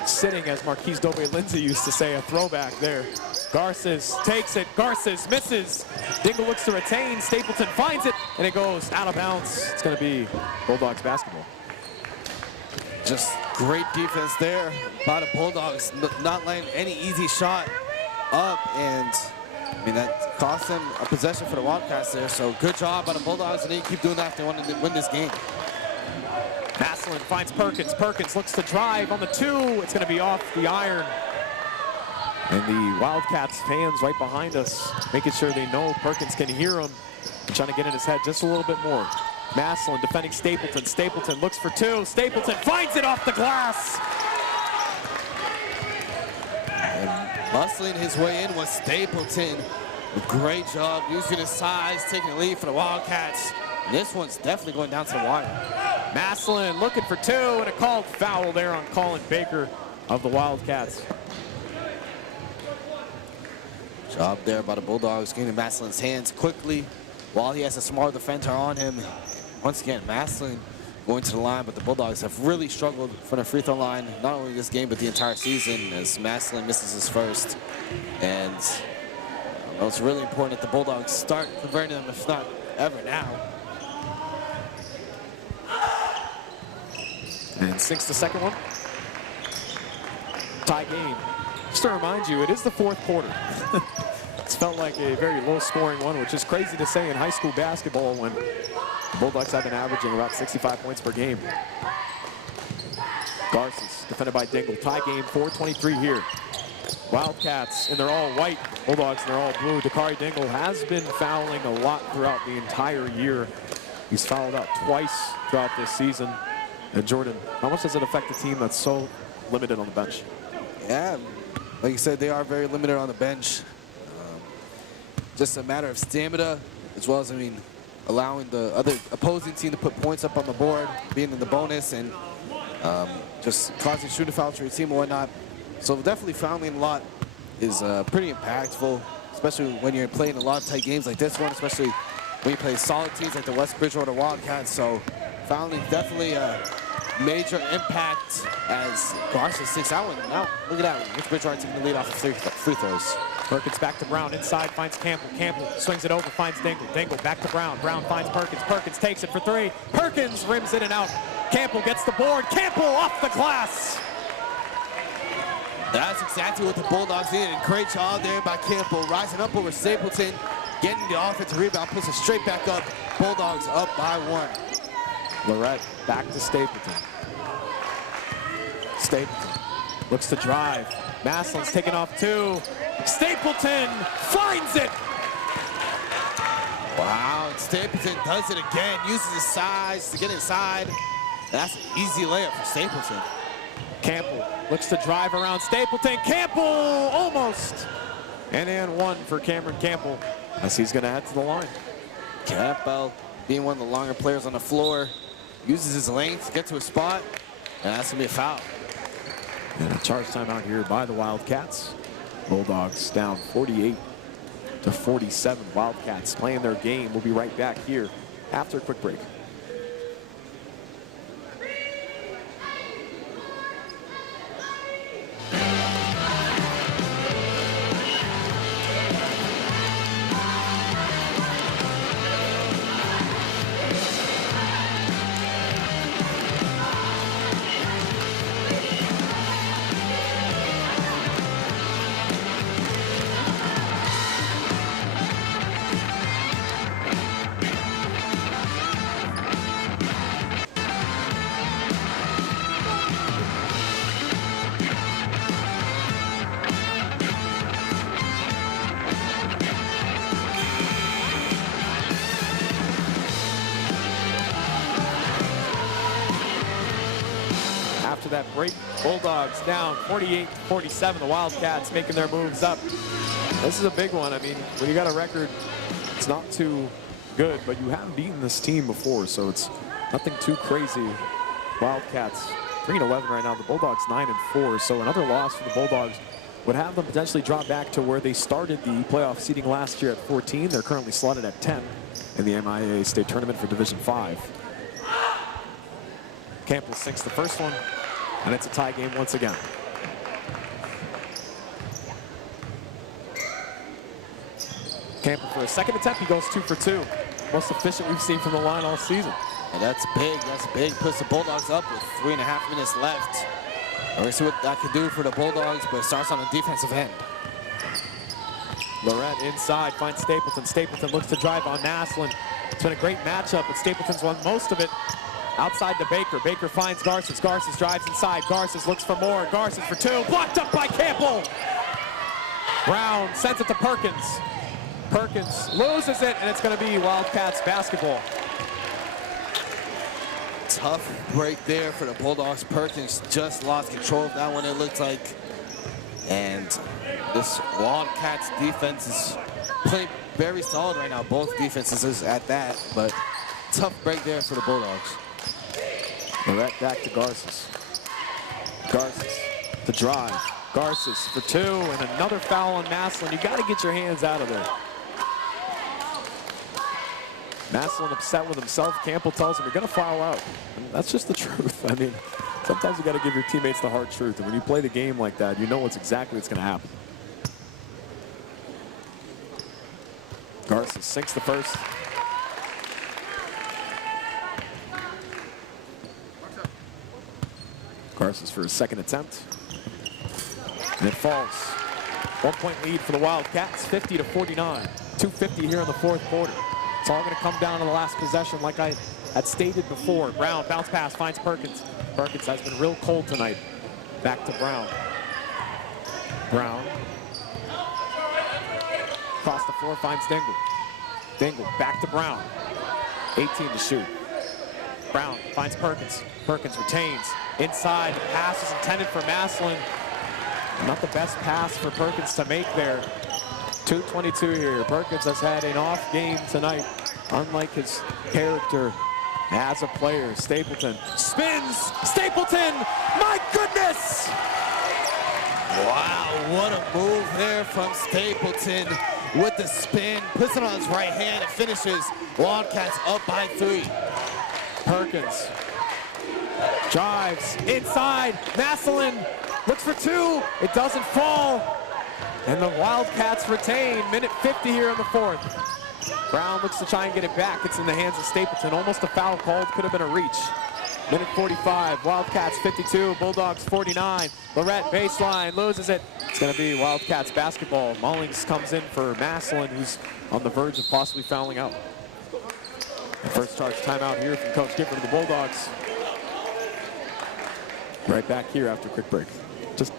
sitting, as Marquise Dobe-Lindsay used to say, a throwback there. Garces takes it, Garces misses. Dingle looks to retain, Stapleton finds it, and it goes out of bounds. It's gonna be Bulldogs basketball. Just great defense there by the Bulldogs, not letting any easy shot up, and I mean, that cost them a possession for the Wildcats there, so good job by the Bulldogs, and they keep doing that if they want to win this game. Maslin finds Perkins. Perkins looks to drive on the 2. It's going to be off the iron. And the Wildcats fans right behind us, making sure they know Perkins can hear him and trying to get in his head just a little bit more. Maslin defending Stapleton. Stapleton looks for 2. Stapleton finds it off the glass. And muscling his way in was Stapleton. A great job using his size, taking the lead for the Wildcats. And this one's definitely going down to the wire. Maslin looking for 2, and a called foul there on Colin Baker of the Wildcats. Job there by the Bulldogs, getting Maslin's hands quickly while he has a smart defender on him. Once again, Maslin going to the line, but the Bulldogs have really struggled from the free throw line, not only this game, but the entire season, as Maslin misses his first. And it's really important that the Bulldogs start converting them, if not ever now. And sinks the second one. Tie game. Just to remind you, it is the 4th quarter. It's felt like a very low-scoring one, which is crazy to say in high school basketball when the Bulldogs have been averaging about 65 points per game. Garces, defended by Dingle. Tie game, 4:23 here. Wildcats, and they're all white. Bulldogs, and they're all blue. Dakari Dingle has been fouling a lot throughout the entire year. He's fouled out twice throughout this season. And Jordan, how much does it affect a team that's so limited on the bench? Yeah, like you said, they are very limited on the bench. Just a matter of stamina, as well as, I mean, allowing the other opposing team to put points up on the board, being in the bonus, and just causing shooting fouls for your team and whatnot. So definitely fouling a lot is pretty impactful, especially when you're playing a lot of tight games like this one, especially when you play solid teams like the West Bridgewater Wildcats. So fouling definitely a major impact as Garcia sinks that one. Now, look at that. West Bridgewater taking the lead off of free throws. Perkins back to Brown, inside, finds Campbell. Campbell swings it over, finds Dingle. Dingle back to Brown. Brown finds Perkins. Perkins takes it for 3. Perkins rims in and out. Campbell gets the board. Campbell off the glass. That's exactly what the Bulldogs needed. Great job there by Campbell, rising up over Stapleton, getting the offensive rebound, puts it straight back up. Bulldogs up by 1. Lorette back to Stapleton. Stapleton looks to drive. Maslin's taking off 2. Stapleton finds it. Wow, and Stapleton does it again, uses his size to get inside. That's an easy layup for Stapleton. Campbell looks to drive around Stapleton. Campbell almost. And 1 for Cameron Campbell as he's going to head to the line. Campbell, being one of the longer players on the floor, uses his length to get to a spot, and that's going to be a foul. And a charge timeout here by the Wildcats. Bulldogs down 48-47. Wildcats playing their game. We'll be right back here after a quick break. After that break, Bulldogs down 48-47. The Wildcats making their moves up. This is a big one. I mean, when you got a record, it's not too good, but you have beaten this team before, so it's nothing too crazy. Wildcats 3-11 right now. The Bulldogs 9-4, so another loss for the Bulldogs would have them potentially drop back to where they started the playoff seeding last year at 14. They're currently slotted at 10 in the MIAA State Tournament for Division 5. Campbell sinks the first one, and it's a tie game once again. Campbell for a second attempt, he goes 2 for 2. Most efficient we've seen from the line all season. And that's big, puts the Bulldogs up with 3.5 minutes left. We're gonna see what that can do for the Bulldogs, but it starts on the defensive end. Lorette inside, finds Stapleton. Stapleton looks to drive on Naslin. It's been a great matchup, but Stapleton's won most of it. Outside to Baker. Baker finds Garces. Garces drives inside. Garces looks for more. Garces for 2. Blocked up by Campbell. Brown sends it to Perkins. Perkins loses it, and it's going to be Wildcats basketball. Tough break there for the Bulldogs. Perkins just lost control of that one, it looks like. And this Wildcats defense is playing very solid right now. Both defenses is at that, but tough break there for the Bulldogs. Lorette back to Garces. Garces, the drive. Garces for 2, and another foul on Naslin. You got to get your hands out of there. Naslin upset with himself. Campbell tells him, you're going to foul out. And that's just the truth. I mean, sometimes you got to give your teammates the hard truth. And when you play the game like that, you know what's exactly what's going to happen. Garces sinks the first. Garces for his second attempt. And it falls. 1-point lead for the Wildcats, 50-49. 2:50 here in the fourth quarter. It's all going to come down to the last possession, like I had stated before. Brown, bounce pass, finds Perkins. Perkins has been real cold tonight. Back to Brown. Brown. Across the floor, finds Dingle. Dingle, back to Brown. 18 to shoot. Brown finds Perkins. Perkins retains. Inside, the pass is intended for Naslin. Not the best pass for Perkins to make there. 2:22 here. Perkins has had an off game tonight, unlike his character as a player. Stapleton spins. Stapleton, my goodness! Wow, what a move there from Stapleton with the spin. Puts it on his right hand and finishes. Wildcats up by 3. Perkins drives inside. Naslin looks for 2. It doesn't fall. And the Wildcats retain. Minute 50 here in the fourth. Brown looks to try and get it back. It's in the hands of Stapleton. Almost a foul called. Could have been a reach. Minute 45. Wildcats 52. Bulldogs 49. Lorette baseline. Loses it. It's going to be Wildcats basketball. Mullings comes in for Naslin, who's on the verge of possibly fouling out. The first charge timeout here from Coach Gifford of the Bulldogs. Right back here after a quick break. Just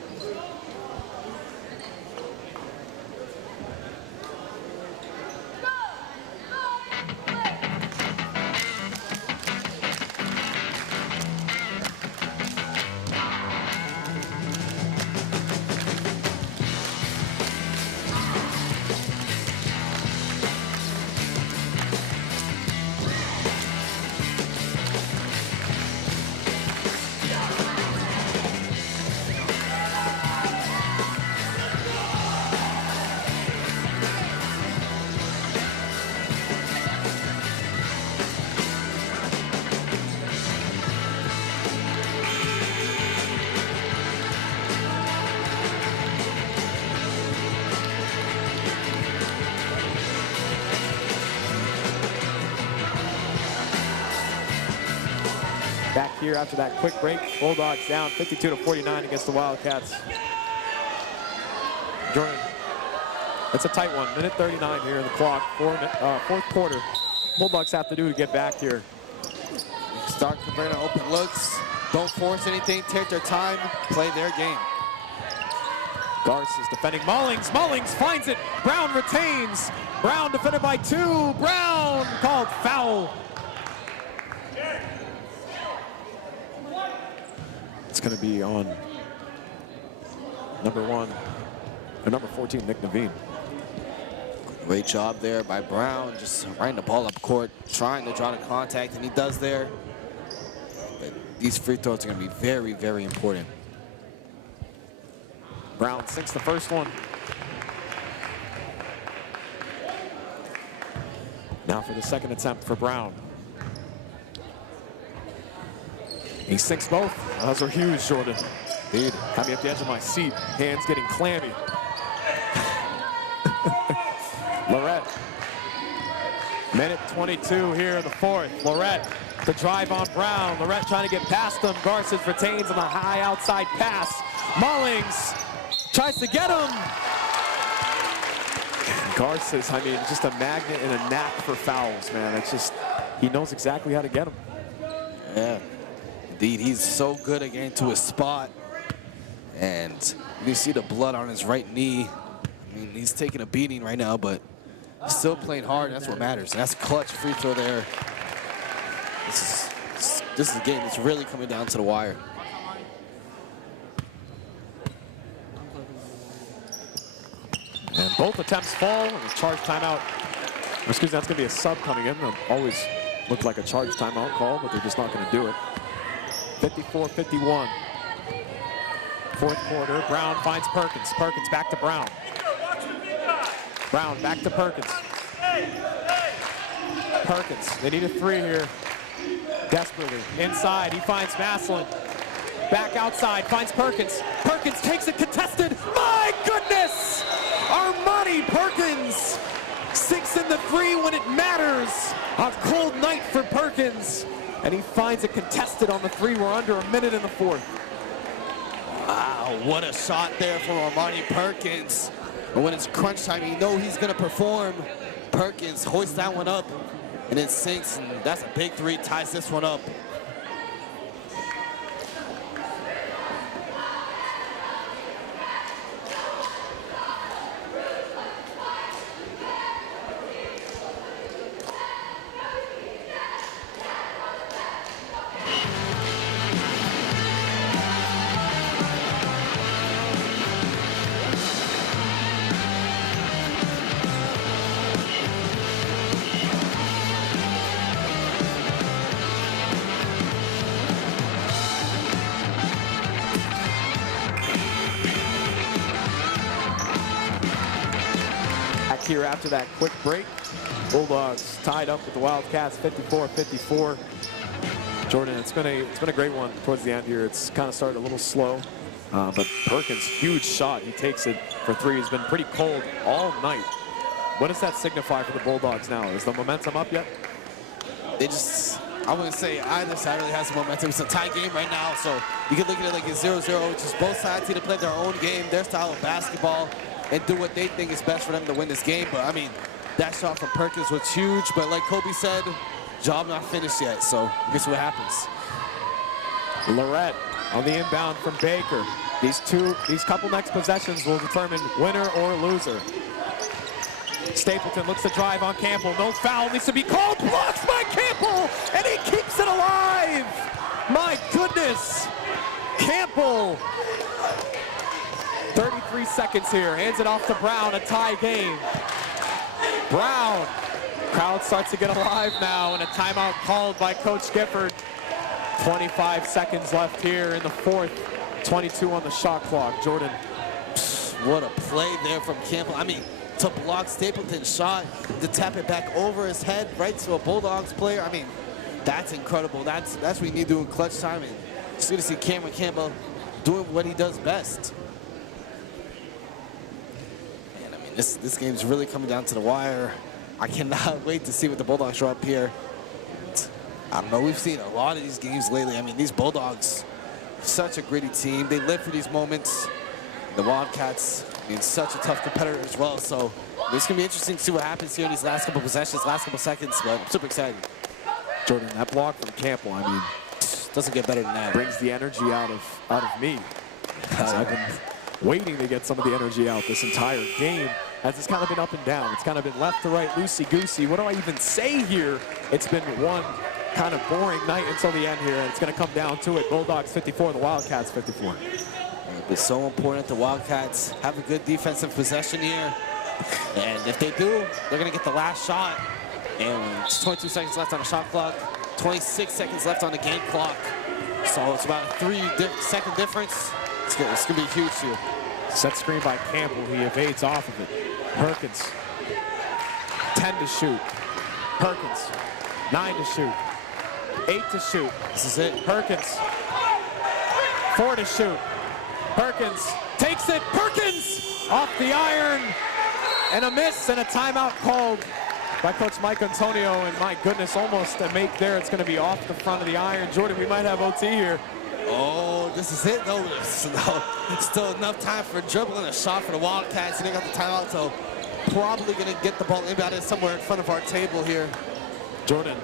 back here after that quick break. Bulldogs down 52-49 against the Wildcats. Jordan, it's a tight one. Minute 39 here in the clock. Fourth quarter. Bulldogs have to do to get back here. Start converting open looks. Don't force anything. Take their time. Play their game. Garces defending Mullings. Mullings finds it. Brown retains. Brown defended by 2. Brown called foul. It's going to be on number 14, Nick Naveen. Great job there by Brown, just running the ball up court, trying to draw the contact, and he does there. But these free throws are going to be very, very important. Brown sinks the first one. Now for the second attempt for Brown. He sinks both. Those are huge, Jordan. Dude, had me at the edge of my seat. Hands getting clammy. Lorette Lorette. Minute 22 here in the fourth. Lorette, the drive on Brown. Lorette trying to get past him. Garces retains on a high outside pass. Mullings tries to get him. Garces, I mean, just a magnet and a knack for fouls, man. It's just, he knows exactly how to get him. Yeah, indeed, he's so good at getting to his spot. And you see the blood on his right knee. I mean, he's taking a beating right now, but still playing hard. That's what matters. And that's a clutch free throw there. This is a game that's really coming down to the wire. And both attempts fall, and a charge timeout. Excuse me, that's going to be a sub coming in. It'll always look like a charge timeout call, but they're just not going to do it. 54-51. Fourth quarter, Brown finds Perkins. Perkins back to Brown. Brown back to Perkins. Perkins, they need a three here. Desperately. Inside, he finds Maslin. Back outside, finds Perkins. Perkins takes it contested. My goodness! Armani Perkins! 6 in the three when it matters. A cold night for Perkins. And he finds it contested on the three. We're under a minute in the fourth. Wow, what a shot there for Armani Perkins. And when it's crunch time, you know he's gonna perform. Perkins hoists that one up and then sinks, and that's a big three, ties this one up. Here after that quick break, Bulldogs tied up with the Wildcats 54-54. Jordan, it's been a great one towards the end here. It's kind of started a little slow, but Perkins, huge shot. He takes it for three. He's been pretty cold all night. What does that signify for the Bulldogs now? Is the momentum up yet? They just, I wouldn't say either side really has the momentum. It's a tie game right now, so you can look at it like a 0-0, which is both sides need to play their own game, their style of basketball, and do what they think is best for them to win this game. But I mean, that shot from Perkins was huge, but like Kobe said, job not finished yet, so guess what happens. Lorette on the inbound from Baker. These couple next possessions will determine winner or loser. Stapleton looks to drive on Campbell. No foul needs to be called. Blocks by Campbell, and he keeps it alive. My goodness. Campbell. 33 seconds here. Hands it off to Brown. A tie game. Brown. Crowd starts to get alive now, and a timeout called by Coach Gifford. 25 seconds left here in the fourth. 22 on the shot clock. Jordan. What a play there from Campbell. I mean, to block Stapleton's shot, to tap it back over his head right to a Bulldogs player. I mean, that's incredible. That's what you need to do in clutch time. And it's good to see Cameron Campbell doing what he does best. And I mean, this game's really coming down to the wire. I cannot wait to see what the Bulldogs show up here. I don't know, we've seen a lot of these games lately. I mean, these Bulldogs, such a gritty team. They live for these moments. The Wildcats, I mean, such a tough competitor as well. So it's gonna be interesting to see what happens here in these last couple possessions, last couple seconds, but I'm super excited. Jordan, that block from Campbell, I mean, doesn't get better than that. Brings the energy out of me. I've been waiting to get some of the energy out this entire game, as it's kind of been up and down. It's kind of been left to right, loosey-goosey. What do I even say here? It's been one kind of boring night until the end here, and it's going to come down to it. Bulldogs 54, the Wildcats 54. It's so important the Wildcats have a good defensive possession here. And if they do, they're going to get the last shot. And it's 22 seconds left on the shot clock, 26 seconds left on the game clock. So it's about a 3-second difference. It's going to be huge here. Set screen by Campbell. He evades off of it. Perkins, 10 to shoot. Perkins, 9 to shoot. 8 to shoot. This is it. Perkins, 4 to shoot. Perkins takes it. Perkins off the iron. and a miss, and a timeout called by Coach Mike Antonio, and my goodness, almost a make there. It's going to be off the front of the iron. Jordan, we might have OT here. Oh, this is it, though. Still enough time for dribbling a shot for the Wildcats. They got the timeout, so probably going to get the ball inbounded somewhere in front of our table here. Jordan.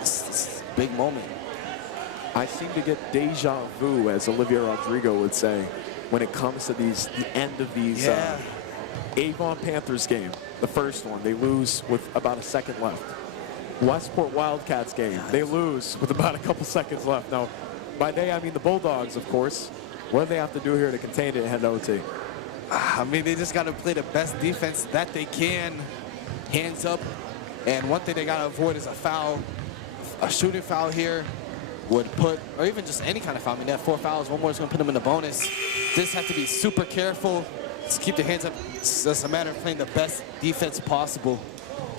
It's a big moment. I seem to get deja vu, as Olivia Rodrigo would say, when it comes to the end of these Avon Panthers game. The first one, they lose with about a second left. Westport Wildcats game, they lose with about a couple seconds left. Now, by they, I mean the Bulldogs, of course. What do they have to do here to contain it and head to OT? I mean, they just got to play the best defense that they can, hands up. And one thing they got to avoid is a foul. A shooting foul here would put, or even just any kind of foul. I mean, they have 4 fouls. One more is going to put them in the bonus. Just have to be super careful. Just keep their hands up. It's just a matter of playing the best defense possible,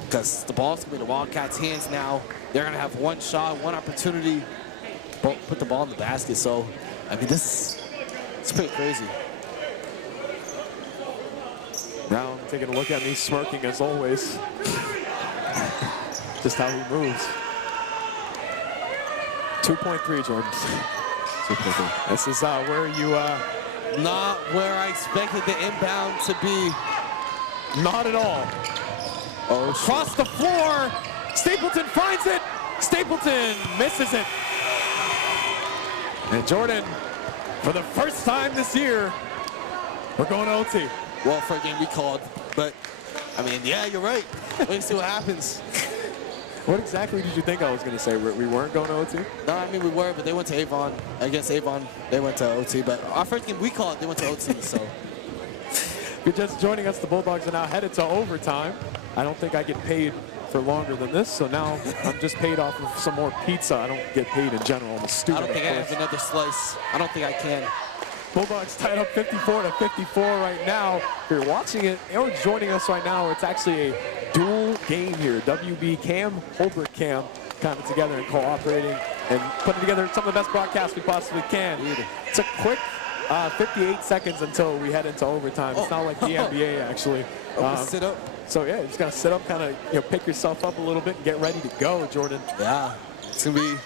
because the ball's going to be in the Wildcats' hands now. They're going to have one shot, one opportunity, put the ball in the basket. So, I mean, it's pretty crazy. Brown taking a look at me, smirking as always. Just how he moves. 2.3, Jordan. 2.3. This is where you... Not where I expected the inbound to be. Not at all. Oh, across the floor. Stapleton finds it. Stapleton misses it. And Jordan, for the first time this year, we're going to OT. Well, for a game we called, but I mean, yeah, you're right. Let's see what happens. What exactly did you think I was going to say? We weren't going to OT? No, I mean, we were, but they went to Avon. Against Avon, they went to OT. But our first game we called, they went to OT, so. If you're just joining us, the Bulldogs are now headed to overtime. I don't think I get paid for longer than this, so now I'm just paid off of some more pizza. I don't get paid in general. I'm a student. I don't think I have another slice. I don't think I can. Bulldogs tied up 54-54 right now. If you're watching it or joining us right now, it's actually a dual game here. WB Cam, Holbrook Cam, kind of together and cooperating and putting together some of the best broadcasts we possibly can. It's a quick 58 seconds until we head into overtime. It's not like the NBA, actually. Sit up. So, yeah, you just got to sit up, kind of pick yourself up a little bit and get ready to go, Jordan. Yeah, it's going to be,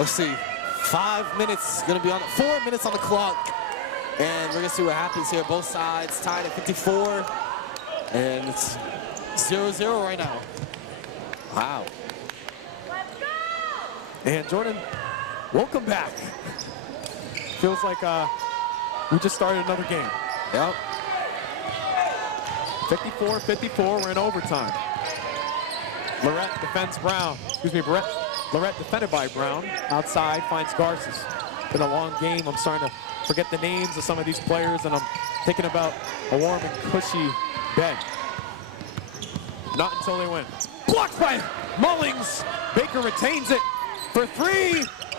let's see, 5 minutes, going to be on 4 minutes on the clock. And we're going to see what happens here. Both sides tied at 54. And it's 0-0 right now. Wow. And Jordan, welcome back. Feels like we just started another game. Yep. 54-54, we're in overtime. Lorette defends Brown. Excuse me, Lorette defended by Brown. Outside, finds Garces. Been a long game. I'm starting to forget the names of some of these players, and I'm thinking about a warm and cushy bed. Not until they win. Blocked by Mullings. Baker retains it for 3.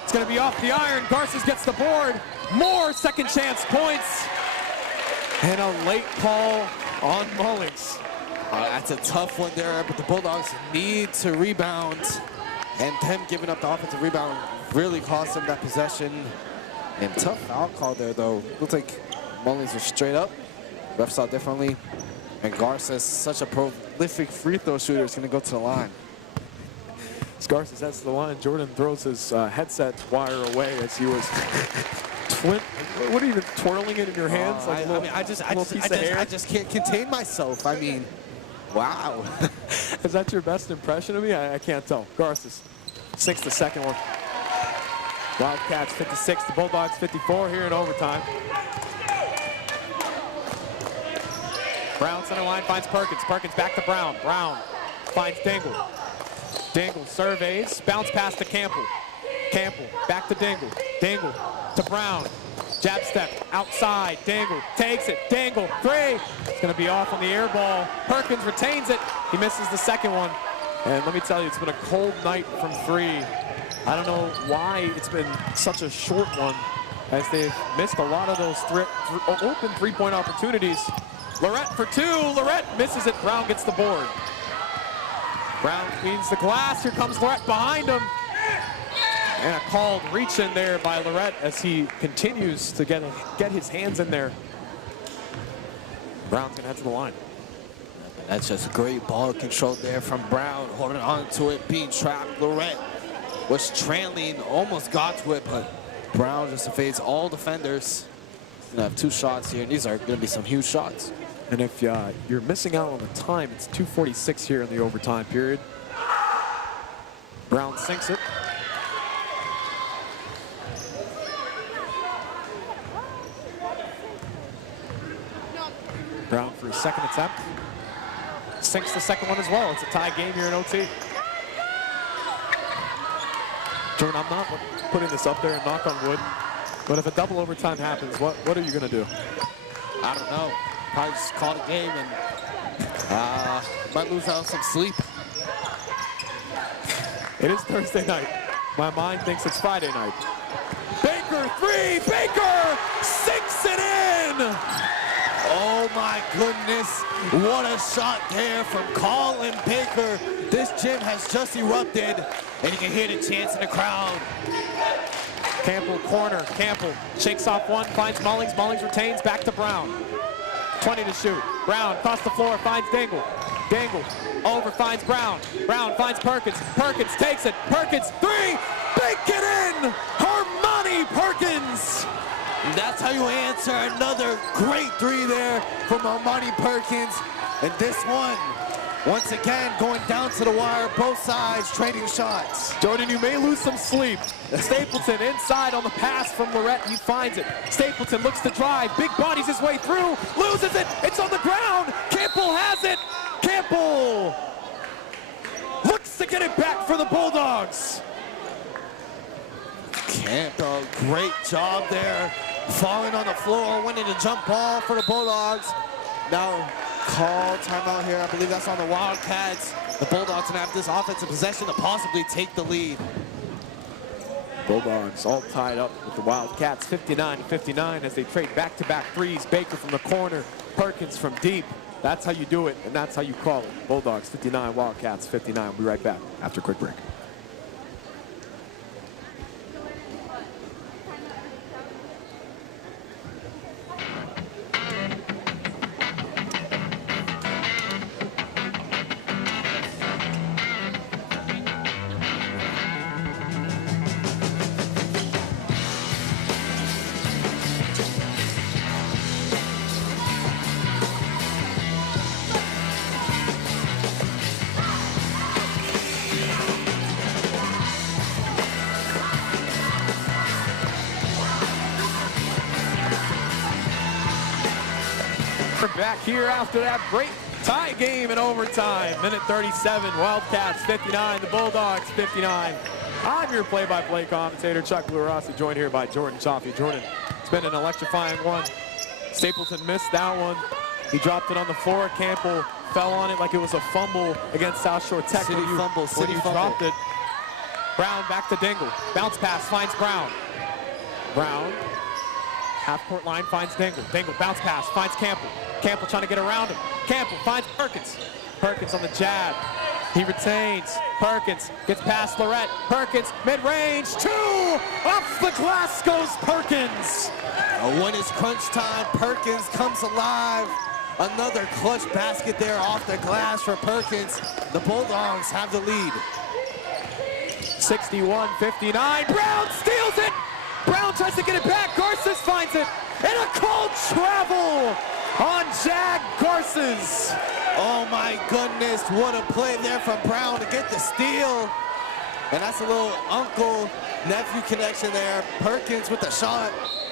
It's going to be off the iron. Garces gets the board. More second chance points. And a late call on Mullings. That's a tough one there, but the Bulldogs need to rebound. And them giving up the offensive rebound really cost them that possession. And tough foul call there, though. Looks like Mullings was straight up. Ref saw differently. And Garces, such a prolific free throw shooter, is going to go to the line. Garces heads to the line. Jordan throws his headset wire away as he was what are you, twirling it in your hands? Like I just can't contain myself. I mean, wow. Is that your best impression of me? I can't tell. Garces sinks the second one. Wildcats 56, the Bulldogs 54 here in overtime. Brown center line finds Perkins. Perkins back to Brown. Brown finds Dingle. Dingle surveys, bounce pass to Campbell. Campbell back to Dingle. Dingle to Brown. Jab step outside. Dingle takes it. Dingle 3. It's going to be off on the air ball. Perkins retains it. He misses the second one. And let me tell you, it's been a cold night from 3. I don't know why it's been such a short one, as they've missed a lot of those open three-point opportunities. Lorette for 2. Lorette misses it. Brown gets the board. Brown cleans the glass. Here comes Lorette behind him. And a called reach in there by Lorette as he continues to get his hands in there. Brown's going to head to the line. That's just great ball control there from Brown, holding on to it, being trapped. Lorette was trailing, almost got to it, but Brown just evades all defenders. He's gonna have 2 shots here, and these are gonna be some huge shots. And if you're missing out on the time, it's 2:46 here in the overtime period. Brown sinks it. Brown for his second attempt. Sinks the second one as well. It's a tie game here in OT. Jordan, I'm not putting this up there and knock on wood, but if a double overtime happens, what are you going to do? I don't know. Probably just call the game and might lose out on some sleep. It is Thursday night. My mind thinks it's Friday night. Baker, 3, Baker sinks it in! Oh my goodness, what a shot there from Colin Baker. This gym has just erupted, and you can hear the chants in the crowd. Campbell corner, Campbell shakes off one, finds Mullings, Mullings retains, back to Brown. 20 to shoot, Brown across the floor, finds Dingle. Dingle over, finds Brown. Brown finds Perkins, Perkins takes it, Perkins 3, bake it in! Hermione Perkins! That's how you answer another great 3 there from Armani Perkins. And this one, once again, going down to the wire, both sides trading shots. Jordan, you may lose some sleep. Stapleton inside on the pass from Lorette, he finds it. Stapleton looks to drive, big bodies his way through, loses it, it's on the ground. Campbell has it, Campbell looks to get it back for the Bulldogs. Campbell, great job there. Falling on the floor, winning the jump ball for the Bulldogs. Now call timeout here. I believe that's on the Wildcats. The Bulldogs gonna have this offensive possession to possibly take the lead. Bulldogs all tied up with the Wildcats, 59-59 as they trade back-to-back threes. Baker from the corner, Perkins from deep. That's how you do it, and that's how you call it. Bulldogs 59, Wildcats 59. We'll be right back after a quick break. Back here after that great tie game in overtime. Minute 37, Wildcats 59, the Bulldogs 59. I'm your play-by-play commentator, Chuck Blue-Rossi, joined here by Jordan Chaffee. Jordan, it's been an electrifying one. Stapleton missed that one. He dropped it on the floor. Campbell fell on it like it was a fumble against South Shore Tech. City fumble. Dropped it. Brown back to Dingle. Bounce pass finds Brown. Brown, half-court line, finds Dingle. Dingle, bounce pass, finds Campbell. Campbell trying to get around him. Campbell finds Perkins. Perkins on the jab. He retains. Perkins gets past Lorette. Perkins, mid-range, 2! Off the glass goes Perkins! When it's crunch time, Perkins comes alive. Another clutch basket there off the glass for Perkins. The Bulldogs have the lead. 61-59. Brown steals it! Brown tries to get it back. Garces finds it. And a called travel on Jag Garces. Oh my goodness, what a play there from Brown to get the steal. And that's a little uncle-nephew connection there. Perkins with the shot,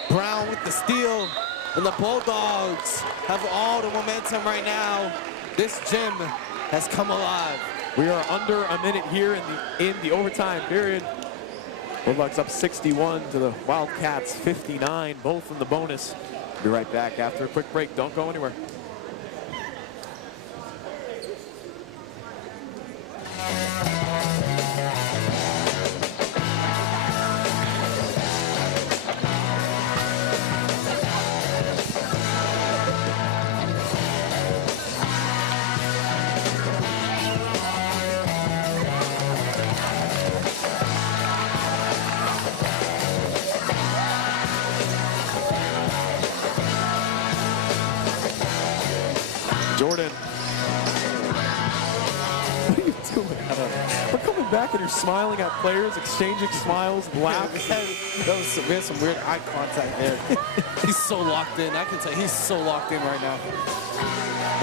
Brown with the steal. And the Bulldogs have all the momentum right now. This gym has come alive. We are under a minute here in the overtime period. Bulldogs up 61 to the Wildcats 59, both in the bonus. Be right back after a quick break. Don't go anywhere. doing? We're coming back and you're smiling at players, exchanging smiles, laughs. We had some weird eye contact there. He's so locked in. I can tell he's so locked in right now.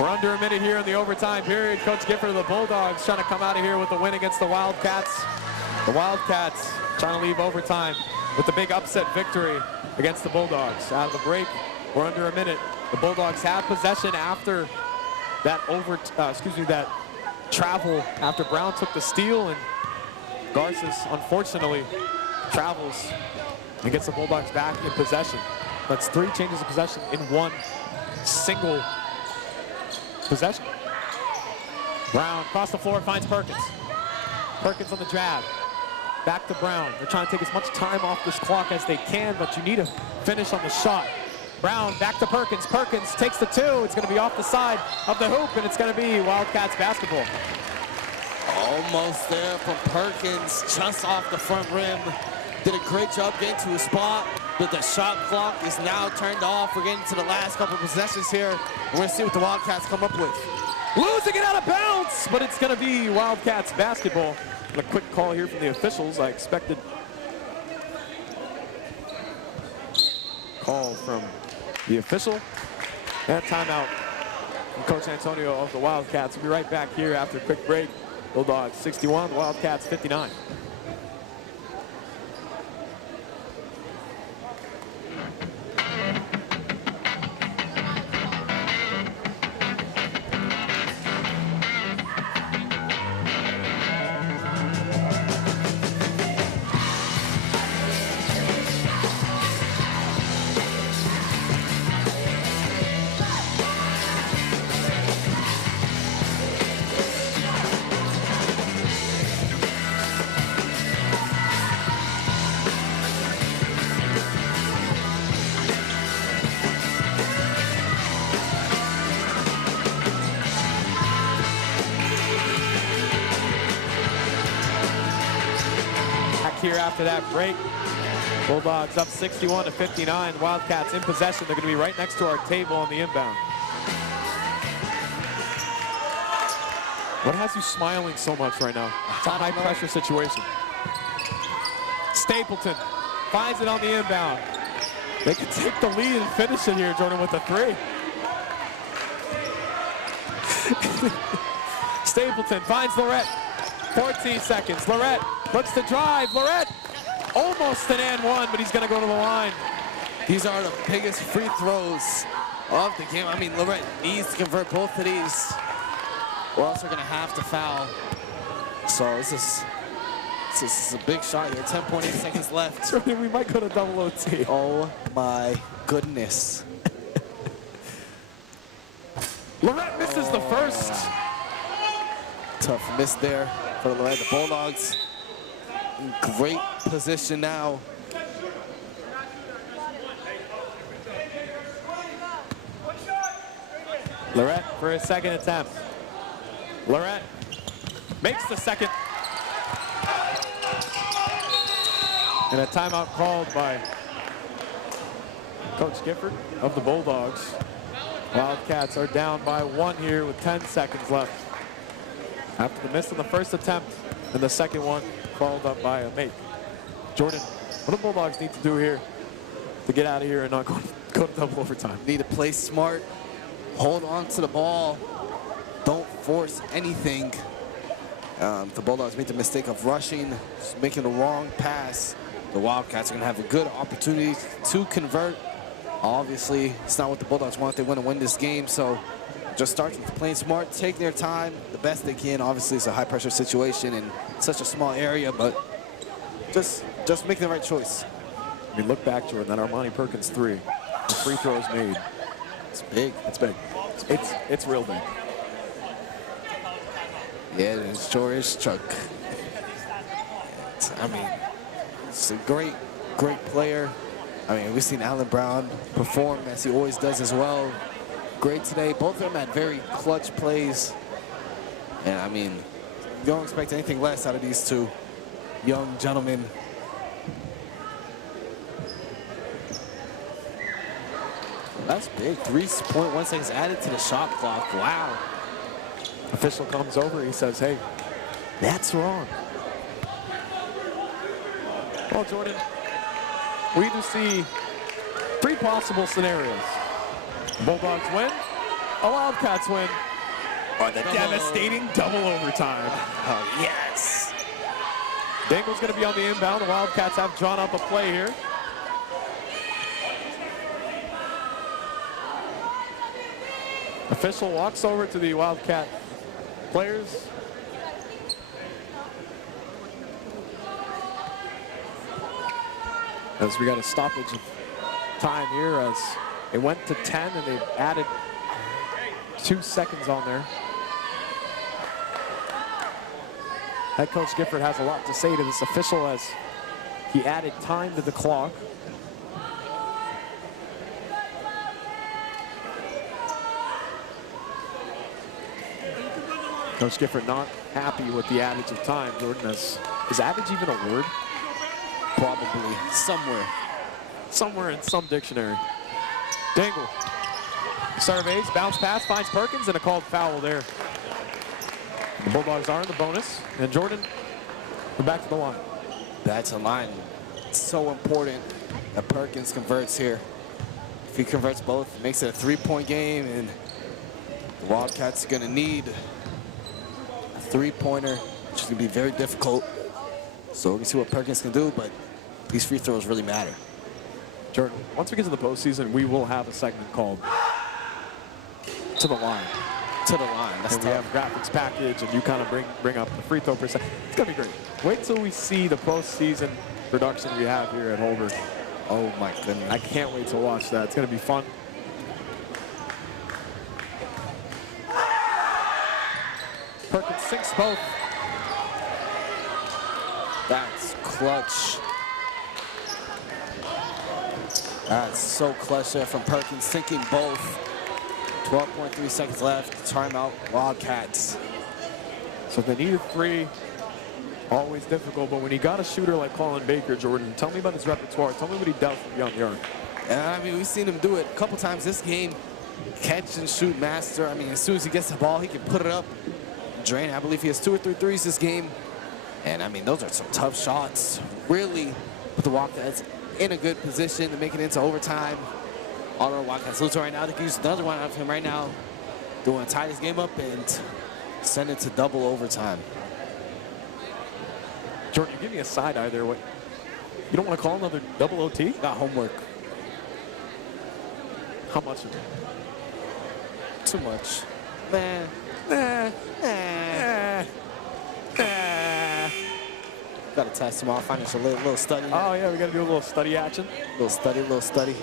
We're under a minute here in the overtime period. Coach Gifford of the Bulldogs trying to come out of here with a win against the Wildcats. The Wildcats trying to leave overtime with the big upset victory against the Bulldogs. Out of the break, we're under a minute. The Bulldogs have possession after that that travel after Brown took the steal, and Garces unfortunately travels and gets the Bulldogs back in possession. That's 3 changes of possession in one single possession. Brown across the floor finds Perkins. Perkins on the jab. Back to Brown. They're trying to take as much time off this clock as they can, but you need to finish on the shot. Brown back to Perkins. Perkins takes the 2. It's going to be off the side of the hoop, and it's going to be Wildcats basketball. Almost there from Perkins, just off the front rim. Did a great job getting to a spot, but the shot clock is now turned off. We're getting to the last couple of possessions here. We're going to see what the Wildcats come up with. Losing it out of bounds, but it's going to be Wildcats basketball. A quick call here from the officials. I expected call from the official. And timeout from Coach Antonio of the Wildcats. We'll be right back here after a quick break. Bulldogs 61, the Wildcats 59. Here after that break. Bulldogs up 61-59. Wildcats in possession. They're going to be right next to our table on the inbound. What has you smiling so much right now? It's a high pressure situation. Stapleton finds it on the inbound. They can take the lead and finish it here, Jordan, with a 3. Stapleton finds Lorette. 14 seconds. Lorette looks to drive. Lorette almost an and 1, but he's going to go to the line. These are the biggest free throws of the game. I mean, Lorette needs to convert both of these, or else they're going to have to foul. So this is a big shot here. 10.8 seconds left. We might go to double OT. Oh my goodness. Lorette misses the first. Tough miss there for the Lorette. The Bulldogs in great position now. Lorette for his second attempt. Lorette makes the second. And a timeout called by Coach Gifford of the Bulldogs. Wildcats are down by 1 here with 10 seconds left. After the miss on the first attempt and the second one followed up by a make. Jordan, what do the Bulldogs need to do here to get out of here and not go to double overtime? Need to play smart, hold on to the ball, don't force anything. The Bulldogs made the mistake of rushing, just making the wrong pass. The Wildcats are going to have a good opportunity to convert. Obviously, it's not what the Bulldogs want. They want to win this game, so just start playing smart, take their time the best they can. Obviously, it's a high-pressure situation in such a small area, but just make the right choice. I mean, look back, Jordan, that Armani Perkins 3. The free throws made. It's big. It's big. It's real big. Yeah, it's George Chuck. I mean, it's a great player. I mean, we've seen Allen Brown perform as he always does as well. Great today. Both of them had very clutch plays. And I mean, you don't expect anything less out of these two young gentlemen. That's big. 3.1 seconds added to the shot clock. Wow. Official comes over. He says, hey, That's wrong. Well, Jordan, we either see 3 possible scenarios. Bulldogs win, a Wildcats win, or the devastating double overtime. Oh, yes. Dingle's going to be on the inbound. The Wildcats have drawn up a play here. Official walks over to the Wildcat players. As we got a stoppage of time here as it went to 10 and they've added 2 seconds on there. Head coach Gifford has a lot to say to this official as he added time to the clock. Coach Gifford not happy with the adage of time. Jordan, is adage even a word? Probably somewhere. Somewhere in some dictionary. Dangle. Surveys, bounce pass, finds Perkins, and a called foul there. The Bulldogs are in the bonus. And Jordan, we're back to the line. Back to the line. It's so important that Perkins converts here. If he converts both, it makes it a 3-point game, and the Wildcats are going to need a 3-pointer, which is going to be very difficult. So we can see what Perkins can do, but these free throws really matter. Jordan, once we get to the postseason, we will have a segment called To the Line. To the line. That's and we have graphics package, and you kind of bring up the free throw percent. It's going to be great. Wait till we see the postseason production we have here at Holbrook. Oh, my goodness. I can't wait to watch that. It's going to be fun. Perkins sinks both. That's clutch. That's so clutch there from Perkins, sinking both. 12.3 seconds left. Timeout, Wildcats. So they needed 3. Always difficult, but when you got a shooter like Colin Baker, Jordan, tell me about his repertoire. Tell me what he does from beyond the arc. And I mean, we've seen him do it a couple times this game. Catch and shoot master. I mean, as soon as he gets the ball, he can put it up, drain. I believe he has 2 or 3 threes this game. And I mean, those are some tough shots. Really put the Wildcats in a good position to make it into overtime. All the Wildcats losing right now. They can use another one out of him right now. They want to tie this game up and send it to double overtime. Jordan, you give me a side eye there. What? You don't want to call another double OT? Got homework. How much of it? Too much. Got to test tomorrow. Finish a little study. Oh, yeah, we got to do a little study action. Little study.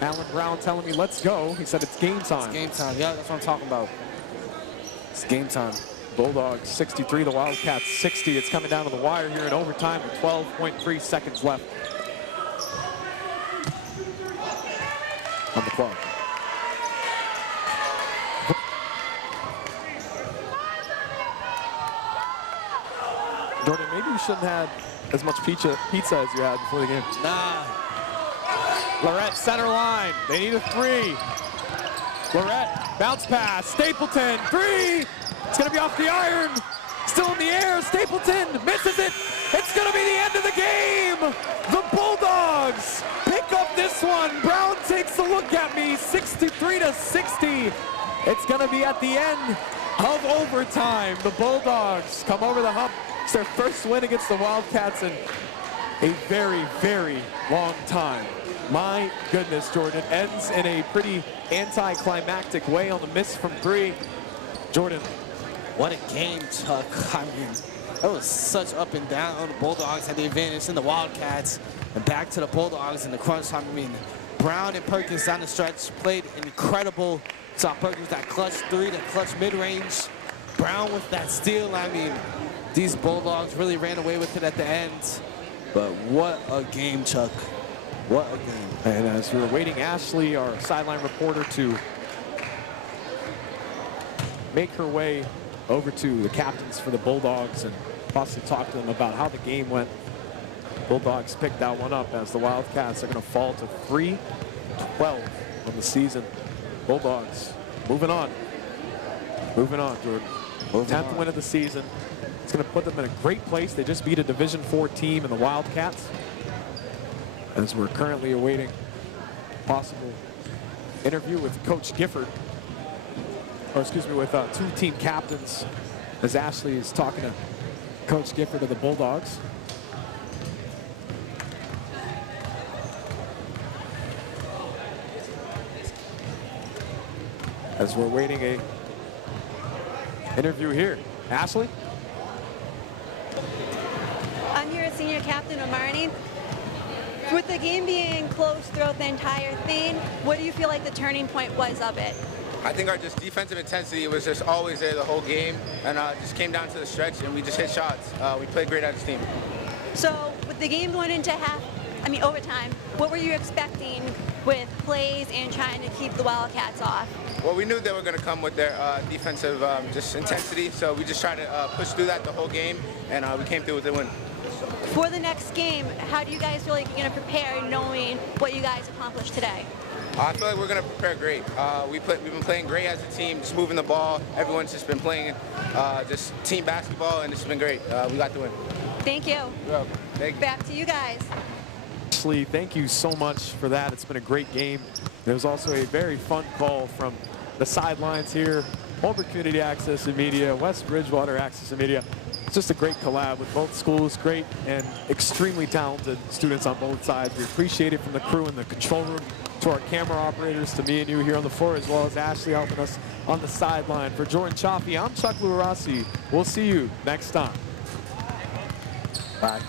Alan Brown telling me, let's go. He said it's game time. It's game time. Yeah, that's what I'm talking about. It's game time. Bulldogs 63, the Wildcats 60. It's coming down to the wire here in overtime with 12.3 seconds left on the clock. Jordan, maybe you shouldn't have had as much pizza as you had before the game. Nah. Lorette, center line. They need a 3. Lorette, bounce pass. Stapleton, 3. It's going to be off the iron. Still in the air. Stapleton misses it. It's going to be the end of the game. The Bulldogs pick up this one. Brown takes a look at me. 63-60. It's going to be at the end of overtime. The Bulldogs come over the hump. It's their first win against the Wildcats in a very, very long time. My goodness, Jordan. Ends in a pretty anticlimactic way on the miss from 3. Jordan. What a game, Chuck. I mean, it was such up and down. The Bulldogs had the advantage in the Wildcats. And back to the Bulldogs in the crunch time. I mean, Brown and Perkins down the stretch played incredible. Saw Perkins with that clutch 3, that clutch mid-range. Brown with that steal. I mean, these Bulldogs really ran away with it at the end. But what a game, Chuck. What a game. And as we were waiting, Ashley, our sideline reporter, to make her way over to the captains for the Bulldogs and possibly talk to them about how the game went. Bulldogs picked that one up as the Wildcats are going to fall to 3-12 on the season. Bulldogs moving on. Moving on, Jordan. 10th win of the season. It's going to put them in a great place. They just beat a Division IV team in the Wildcats. As we're currently awaiting possible interview with Coach Gifford, or excuse me, with two team captains, as Ashley is talking to Coach Gifford of the Bulldogs. As we're waiting a interview here. Ashley? I'm here at senior captain Omarni. With the game being close throughout the entire thing, what do you feel like the turning point was of it? I think our just defensive intensity was just always there the whole game, and just came down to the stretch and we just hit shots. We played great as a team. So with the game going into overtime, what were you expecting with plays and trying to keep the Wildcats off? Well, we knew they were going to come with their defensive just intensity, so we just tried to push through that the whole game, and we came through with the win. For the next game, how do you guys feel like you're going to prepare knowing what you guys accomplished today? I feel like we're going to prepare great. We've been playing great as a team, just moving the ball. Everyone's just been playing just team basketball, and it's been great. We got the win. Thank you. You're welcome. Thank you. Back to you guys. Ashley, thank you so much for that. It's been a great game. There was also a very fun call from the sidelines here. Holbrook Community Access and Media, West Bridgewater Access and Media. It's just a great collab with both schools. Great and extremely talented students on both sides. We appreciate it from the crew in the control room to our camera operators, to me and you here on the floor, as well as Ashley helping us on the sideline. For Jordan Chaffee, I'm Chuck Luarasi. We'll see you next time. Bye.